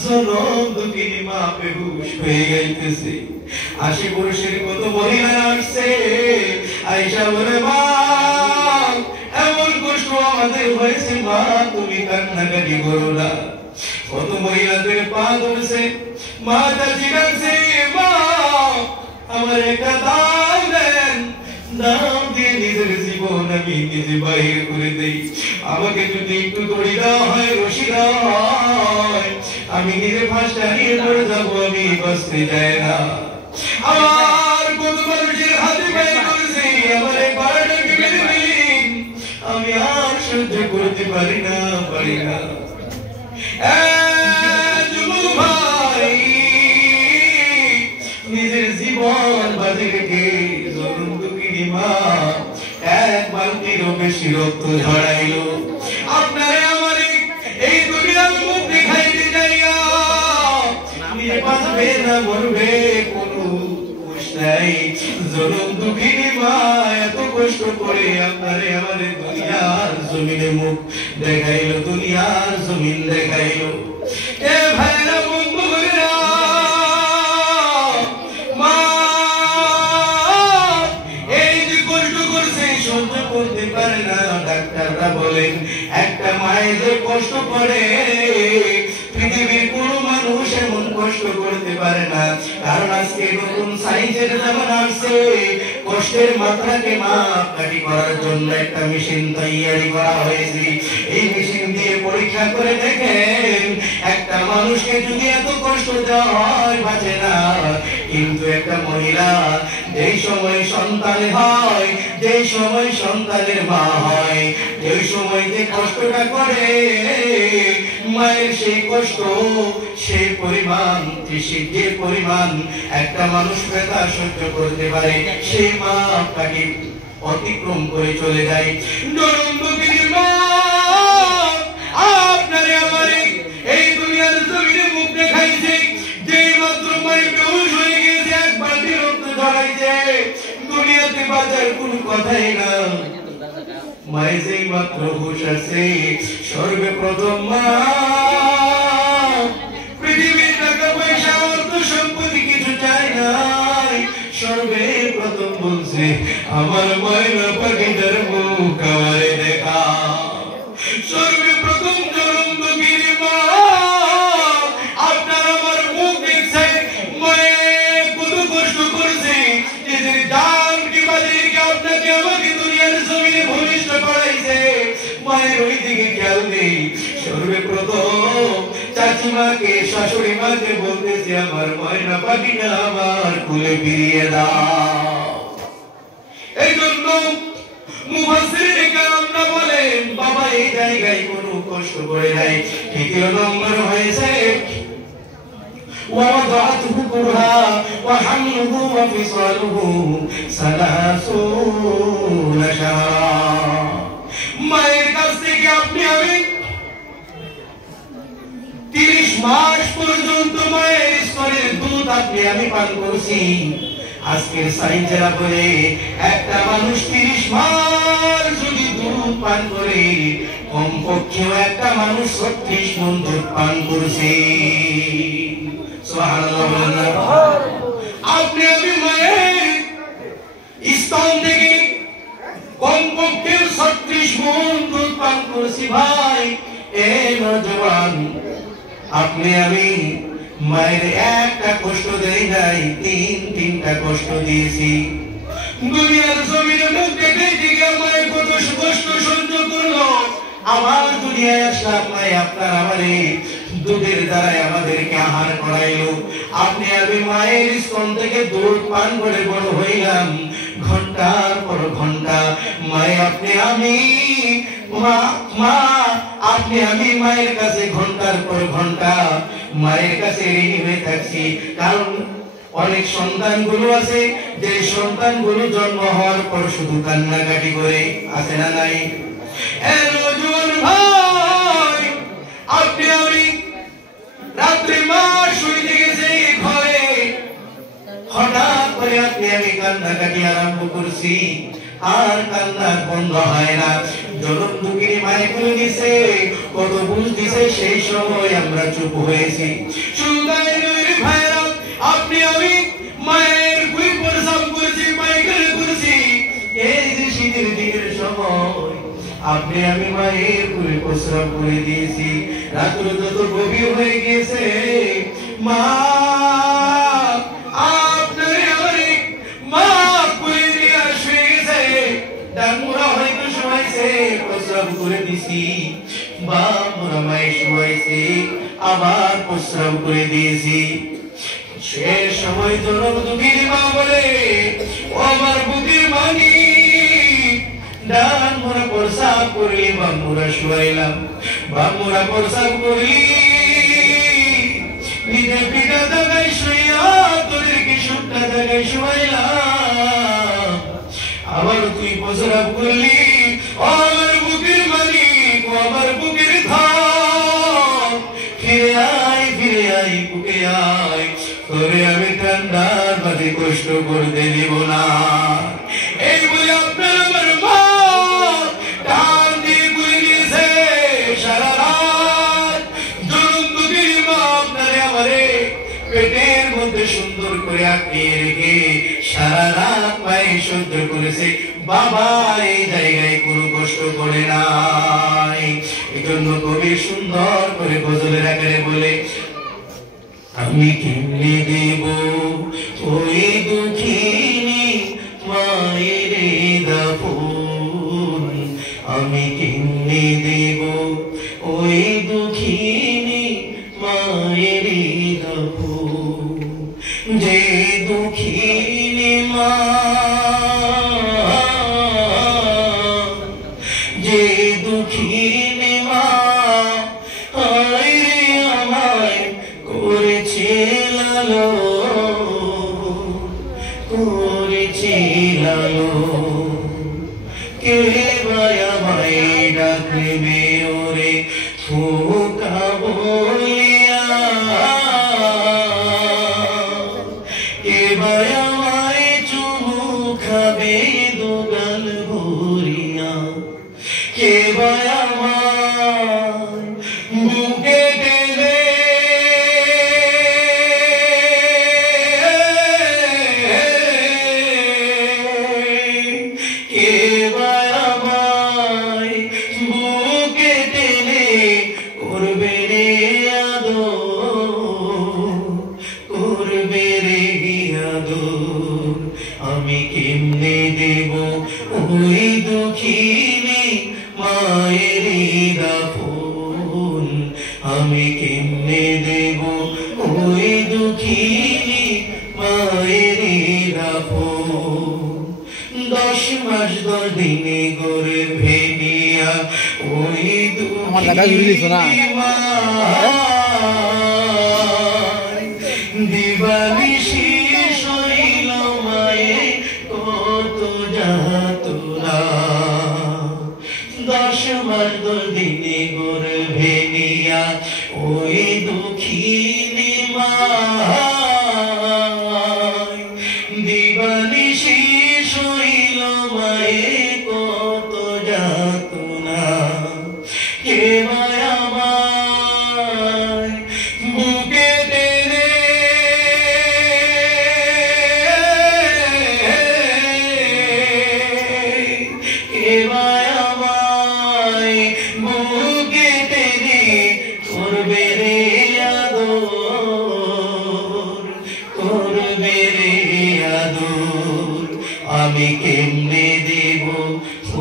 জনম দুঃখিনী মা বেহুশ হয়ে যাইতেছে। আশিপুরুষের কত মহিলা আসছে, আয়েশা বলে মা এমন কষ্ট আমাদের হয়েছে মা, তুমি কান্নাকাটি করো না। কত মহিলাদের পা ধরছে, মা চাচি ডাকছে, মা আমার একটা দাম দেন, দাম দিয়ে নিজের জীবন আমি নিজে বাহির করে দেই, আমাকে যদি একটু দড়ি দেওয়া হয়, রশি দেওয়া হয়, আমি নিজে ফাঁসটা নিয়ে পড়ে যাবো, আমি বাঁচতে চাই না। আমার কত মানুষের হাতে পায়ে করেছি, আমার এই পাড়াটাকে মেরে দিন, আমি আর সহ্য করতে পারি না, পারি না। যুবক ভাই, নিজের জীবন বাজে রেখে জরুন দুঃখিনী মা এক বালতিরও বেশি রক্ত ঝরাইলো, আপনারে আমার এই দুনিয়ার মধ্যে খাইতে যাইয়া নিজে বাঁচবে না মরবে কোনো হুঁশ নাই। জরুন দুঃখিনী মা এত কষ্ট করে আপনারে আমার দুনিয়ার জমিনে মুখ দেখাইলো, দুনিয়ার জমিন দেখাইলো। এ ভাইরা বন্ধুরা, মা এই যে কষ্ট করছে সহ্য করতে পারে না। ডাক্তাররা বলেন একটা মায়ের যে কষ্ট করে পৃথিবীর কোনো মানুষ এমন কষ্ট করতে পারে না, কারণ আজকে নতুন সাইন্সের জামানা আসছে, কষ্টের মাত্রাকে মাপকাঠি করার জন্য একটা মেশিন তৈরি করা হয়েছে। এই মেশিন দিয়ে পরীক্ষা করে দেখেন একটা মানুষকে যদি এত কষ্ট দেওয়া হয় বাঁচে না, কিন্তু একটা মহিলা যেই সময় সন্তান হয়, যেই সময় সন্তানের মা হয়, যেই সময় যে কষ্টটা করে মায়ের, সেই কষ্ট সেই পরিমাণ, যে পরিমাণ একটা মানুষ ব্যথা সহ্য করতে পারে, সেই মা তাকে অতিক্রম করে চলে যায়। জনমভূমির মা আপনারে আমারে এই দুনিয়ার জমিনে মুখ দেখাইছে, যেই মাত্র মায়ের বেহুশ হয়ে গিয়েছে, এক বালতি রক্ত ঝরাইছে, দুনিয়াতে বাঁচার কোনো কথাই না। মায়ের যেই মাত্র হুঁশ আছে, সর্বপ্রথম মা পৃথিবীর টাকা পয়সা অর্থ সম্পত্তি কিছু চায় নাই, সর্বপ্রথম বলছে আমার ময়না পাখিটার মুখ আমারে দেখা। সর্বপ্রথম জনমভূমির মা আপনার আমার মুখ দেখছে, মায়ে কত কষ্ট করছে, নিজের জান কি বাজিকে আপনাকে আমাকে দুনিয়ার জমিনে ভূমিষ্ঠ করাইছে, মায়ের ওই দিকে খেয়াল নেই। সর্বপ্রথম চাচিমাকে, শাশুড়ি মাকে বলতেছে আমার ময়না পাখিটা আমার কুলে ফিরিয়ে দাও। এই জন্য মুফাসসিরিনে কেরামরা বলেন বাবা এই জায়গায় কোনো কষ্ট করে নাই। তৃতীয় নম্বর হয়েছে ওয়াদাতুহু কুরহা ওয়া হামলুহু ওয়া ফিসালুহু 30 শাহরা। মায়ের কাছ থেকে আপনি আমি 30 মাস পর্যন্ত মায়ের স্তনের দুধ আপনি আমি পান করছি। আজকের সাইন্সেরা বলে একটা মানুষ 30 মাস যদি দুধ পান করে, কমপক্ষেও একটা মানুষ 36 মণ দুধ পান করছে। সুবহানাল্লাহ। আপনি আমি মায়ের স্তন থেকে কমপক্ষে 36 মণ দুধ পান করছি। ভাই এ নওজওয়ান, আপনি আমি মায়ের একটা কষ্ট দেই নাই, তিনটা কষ্ট দিয়েছি। দুনিয়ার জমিনে মুখ দেখে দিকে মায়ের কত কষ্ট সহ্য করলো। আমার দুনিয়ায় আসলাম মাই আপনার আমারে দুধের দ্বারাই আমাদেরকে আহার করাইলো। আপনি আমি মায়ের স্তন থেকে দুধ পান করে বড় হইলাম। ঘন্টার পর ঘন্টা মায়ে আপনি আমি মা আপনি আমি মায়ের কাছে ঘন্টার পর ঘন্টা মায়ের কাছে ঋণী হয়ে থাকছি। কারণ অনেক সন্তানগুলো আছে যে সন্তানগুলো জন্ম হওয়ার পর শুধু কান্নাকাটি করে, আছে না নাই? ভাই আপনি আমি রাত্রে মা শুইতে গেছে ঘরে, হঠাৎ করে আপনি আমি কান্নাকাটি আরম্ভ করছি, আর কান্না বন্ধ হয় না। জনমভূমির মায়ের কোলে দিছে, কত বুঝ দিছে, সেই সময় আমরা চুপ হয়েছি। ভাইরা আপনি আমি মায়ের কুই পরিশ্রম করেছি, পায়খানা করেছি। এই যে শীতের দিনের সময় আপনি আমি মায়ের কুলে পরিশ্রম করে দিয়েছি। রাত্র যত গভীর হয়ে গিয়েছে, মা আপনার আমারে মা কুলে নিয়ে শুয়ে গেছে, ডাঙ্গুরা হয়তো শোয়াইছে, প্রস্রাব করে দিছি, বা মোরা মায়ে শোয়াইছে, আবার প্রস্রাব করে দিয়েছি। সে সময় জনমভূমির মা বলে ও আমার বুকের মানি, ডান মোরা প্রস্রাব করলি, বামুরা শুয়াইলাম, বামুরা প্রস্রাব করলি, নিজে পিঠা জায়গায় শুইয়া তোদেরকে শুকনা জায়গায় শুয়াইলাম, আবার তুই প্রস্রাব করলি। ও আমার বুকের মালিক, ও আমার বুকের ধান, ফিরে আয় বুকে আয়, তোরে আমি ঠান্ডার মাঝে কষ্ট করতে দিব না। এই বলে আপনার আমার মা টান দিয়ে বলে গিয়েছে সারা রাত। জনমভূমির মা আপনারে আমারে পেটের মধ্যে সুন্দর করে আঁকিয়ে রেখে সারা রাত মায়ে সহ্য করেছে। বাবা এই জায়গায় কোনো কষ্ট করে নাই। এই জন্য কবি সুন্দর করে গজলের আকারে বলে, আমি কেমনে দেব ওই দুঃখিনী মায়ের দাফন, আমি কেমনে দেব ওই দুঃখিনী মায়ের দাফন, যে দুঃখিনী মা দুঃখিনী মা হায় রে আমায় করেছে লালন করেছে লালন কে ভাই আমায় ডাকবে ওরে খোকা বলিয়া কে ভাই আমায় চুমু খাবে দুগাল ভরিয়া কে ভাই আমায় বুকে টেনে কে ভাই আমায় বুকে টেনে করবে রে আদর করবে রে আদর আমি কেমনে দেব ওই দুঃখিনী মায়ের দাফন আমি কেমনে দেব ওই দুঃখিনী মায়ের দাফন 10 মাস 10 দিনে গড়ে ভেনিয়া ওই দুঃখিনী মা দিবানিশি শৈল মায়ে কত যাতনা 10 মাস 10 দিনে গর্ভে নিয়া ওই দুঃখিনী মা দিবানিশি শৈল মায়ে কত যাতনা কে ভাই আমায় বুকে টেনে কে ভাই আমায় বুকে টেনে করবে রে আদর করবে রে আদর আমি কেমনে দেব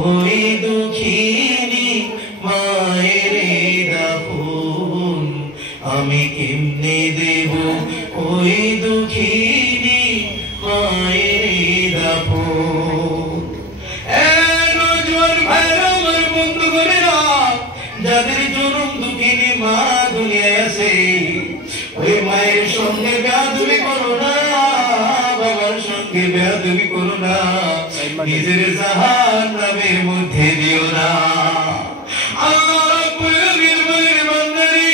ওই দুঃখিনী মায়ের দাফন আমি কেমনে দেব ওই দুঃখিনী মায়ের দাফন নজর ভাইরা আমার বন্ধু করে যাদের জনম দুঃখিনী মা দুনিয়ায় আছে ওই মায়ের সঙ্গে বেয়াদবি করো না বাবার সঙ্গে বেয়াদবি করো না নিজের জাহান্নামের মধ্যে দিও না আল্লাহ রাব্বুল আলামিন বলেন বান্দারে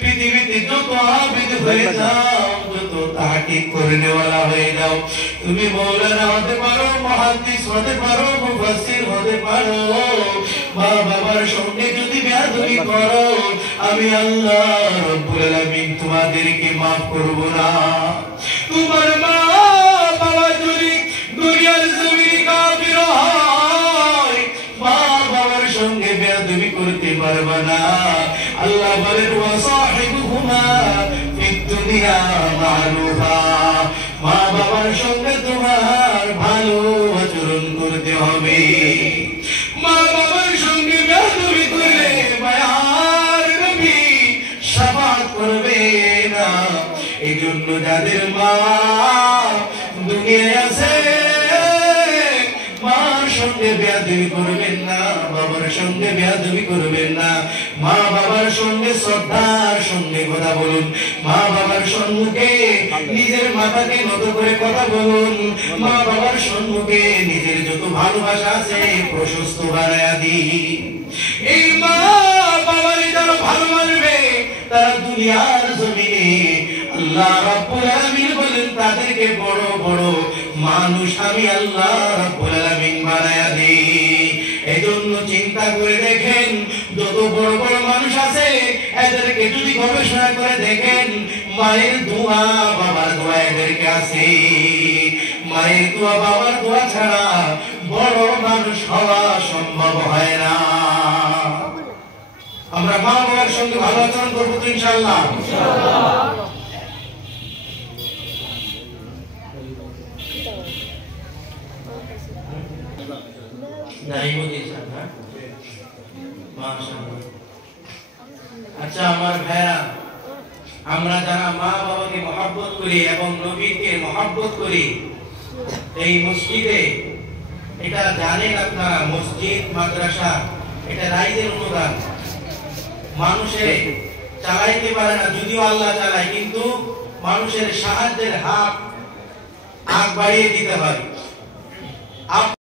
পৃথিবীতে যত আবিদ হয়ে যাও যত তাহকিক করনেওয়ালা হয়ে যাও তুমি মাওলানা হতে পারো মুহাদ্দিস হতে পারো মুফাসসির হতে পারো মা বাবার সঙ্গে যদি বেয়াদবি করো আমি আল্লাহ রাব্বুল আলামিন তোমাদেরকে maaf করব না তোমার মা বাবা যদি দুনিয়ার জমিনে কাফির হয় মা বাবার সঙ্গে বেয়াদবি করতে পারবে না আল্লাহ বলেন ওয়াসাহিবুহুমা ফিদ দুনিয়া মারুফা মা বাবার সঙ্গে তোমার ভালো আচরণ করতে হবে মা বাবার সঙ্গে বেয়াদবি করলে মায়ার নবী শাফাত করবে না এজন্য যাদের মা দুনিয়ায় আছে মার সঙ্গে বেয়াদবি করবেন না বাবার সঙ্গে বেয়াদবি করবেন না মা বাবার সঙ্গে শ্রদ্ধার সঙ্গে কথা বলুন মা বাবার সম্মুখে নিজের মাথাকে নত করে কথা বলুন মা বাবার সম্মুখে নিজের যত ভালোবাসা আছে প্রশস্ত বানায়া দিন এই মা বাবার যারা ভালোবাসবে তারা দুনিয়ার জমিনে আল্লাহ রাব্বুল আলামিন বলেন তাদেরকে বড় বড় মানুষ আমি আল্লাহ রাব্বুল আলামিন বানায়া দেই এজন্য চিন্তা করে দেখেন যত বড় বড় মানুষ আছে এদেরকে যদি গবেষণা করে দেখেন মায়ের দোয়া বাবার দোয়া এদেরকে আছে মায়ের দোয়া বাবার দোয়া ছাড়া বড় মানুষ হওয়া সম্ভব হয় না আমরা মা বাবার সঙ্গে ভালো আচরণ করবো তো ইনশাআল্লাহ আচ্ছা আমার ভাইরা আমরা যারা মা বাবাকে মহব্বত করি এবং নবীকে মহব্বত করি এই মসজিদে এটা জানেন আপনারা মসজিদ মাদ্রাসা এটা রাইজের অনুদান। মানুষের চালাইতে পারে না, যদিও আল্লাহ চালায়, কিন্তু মানুষের সাহায্যের হাত আগ বাড়িয়ে দিতে হয়।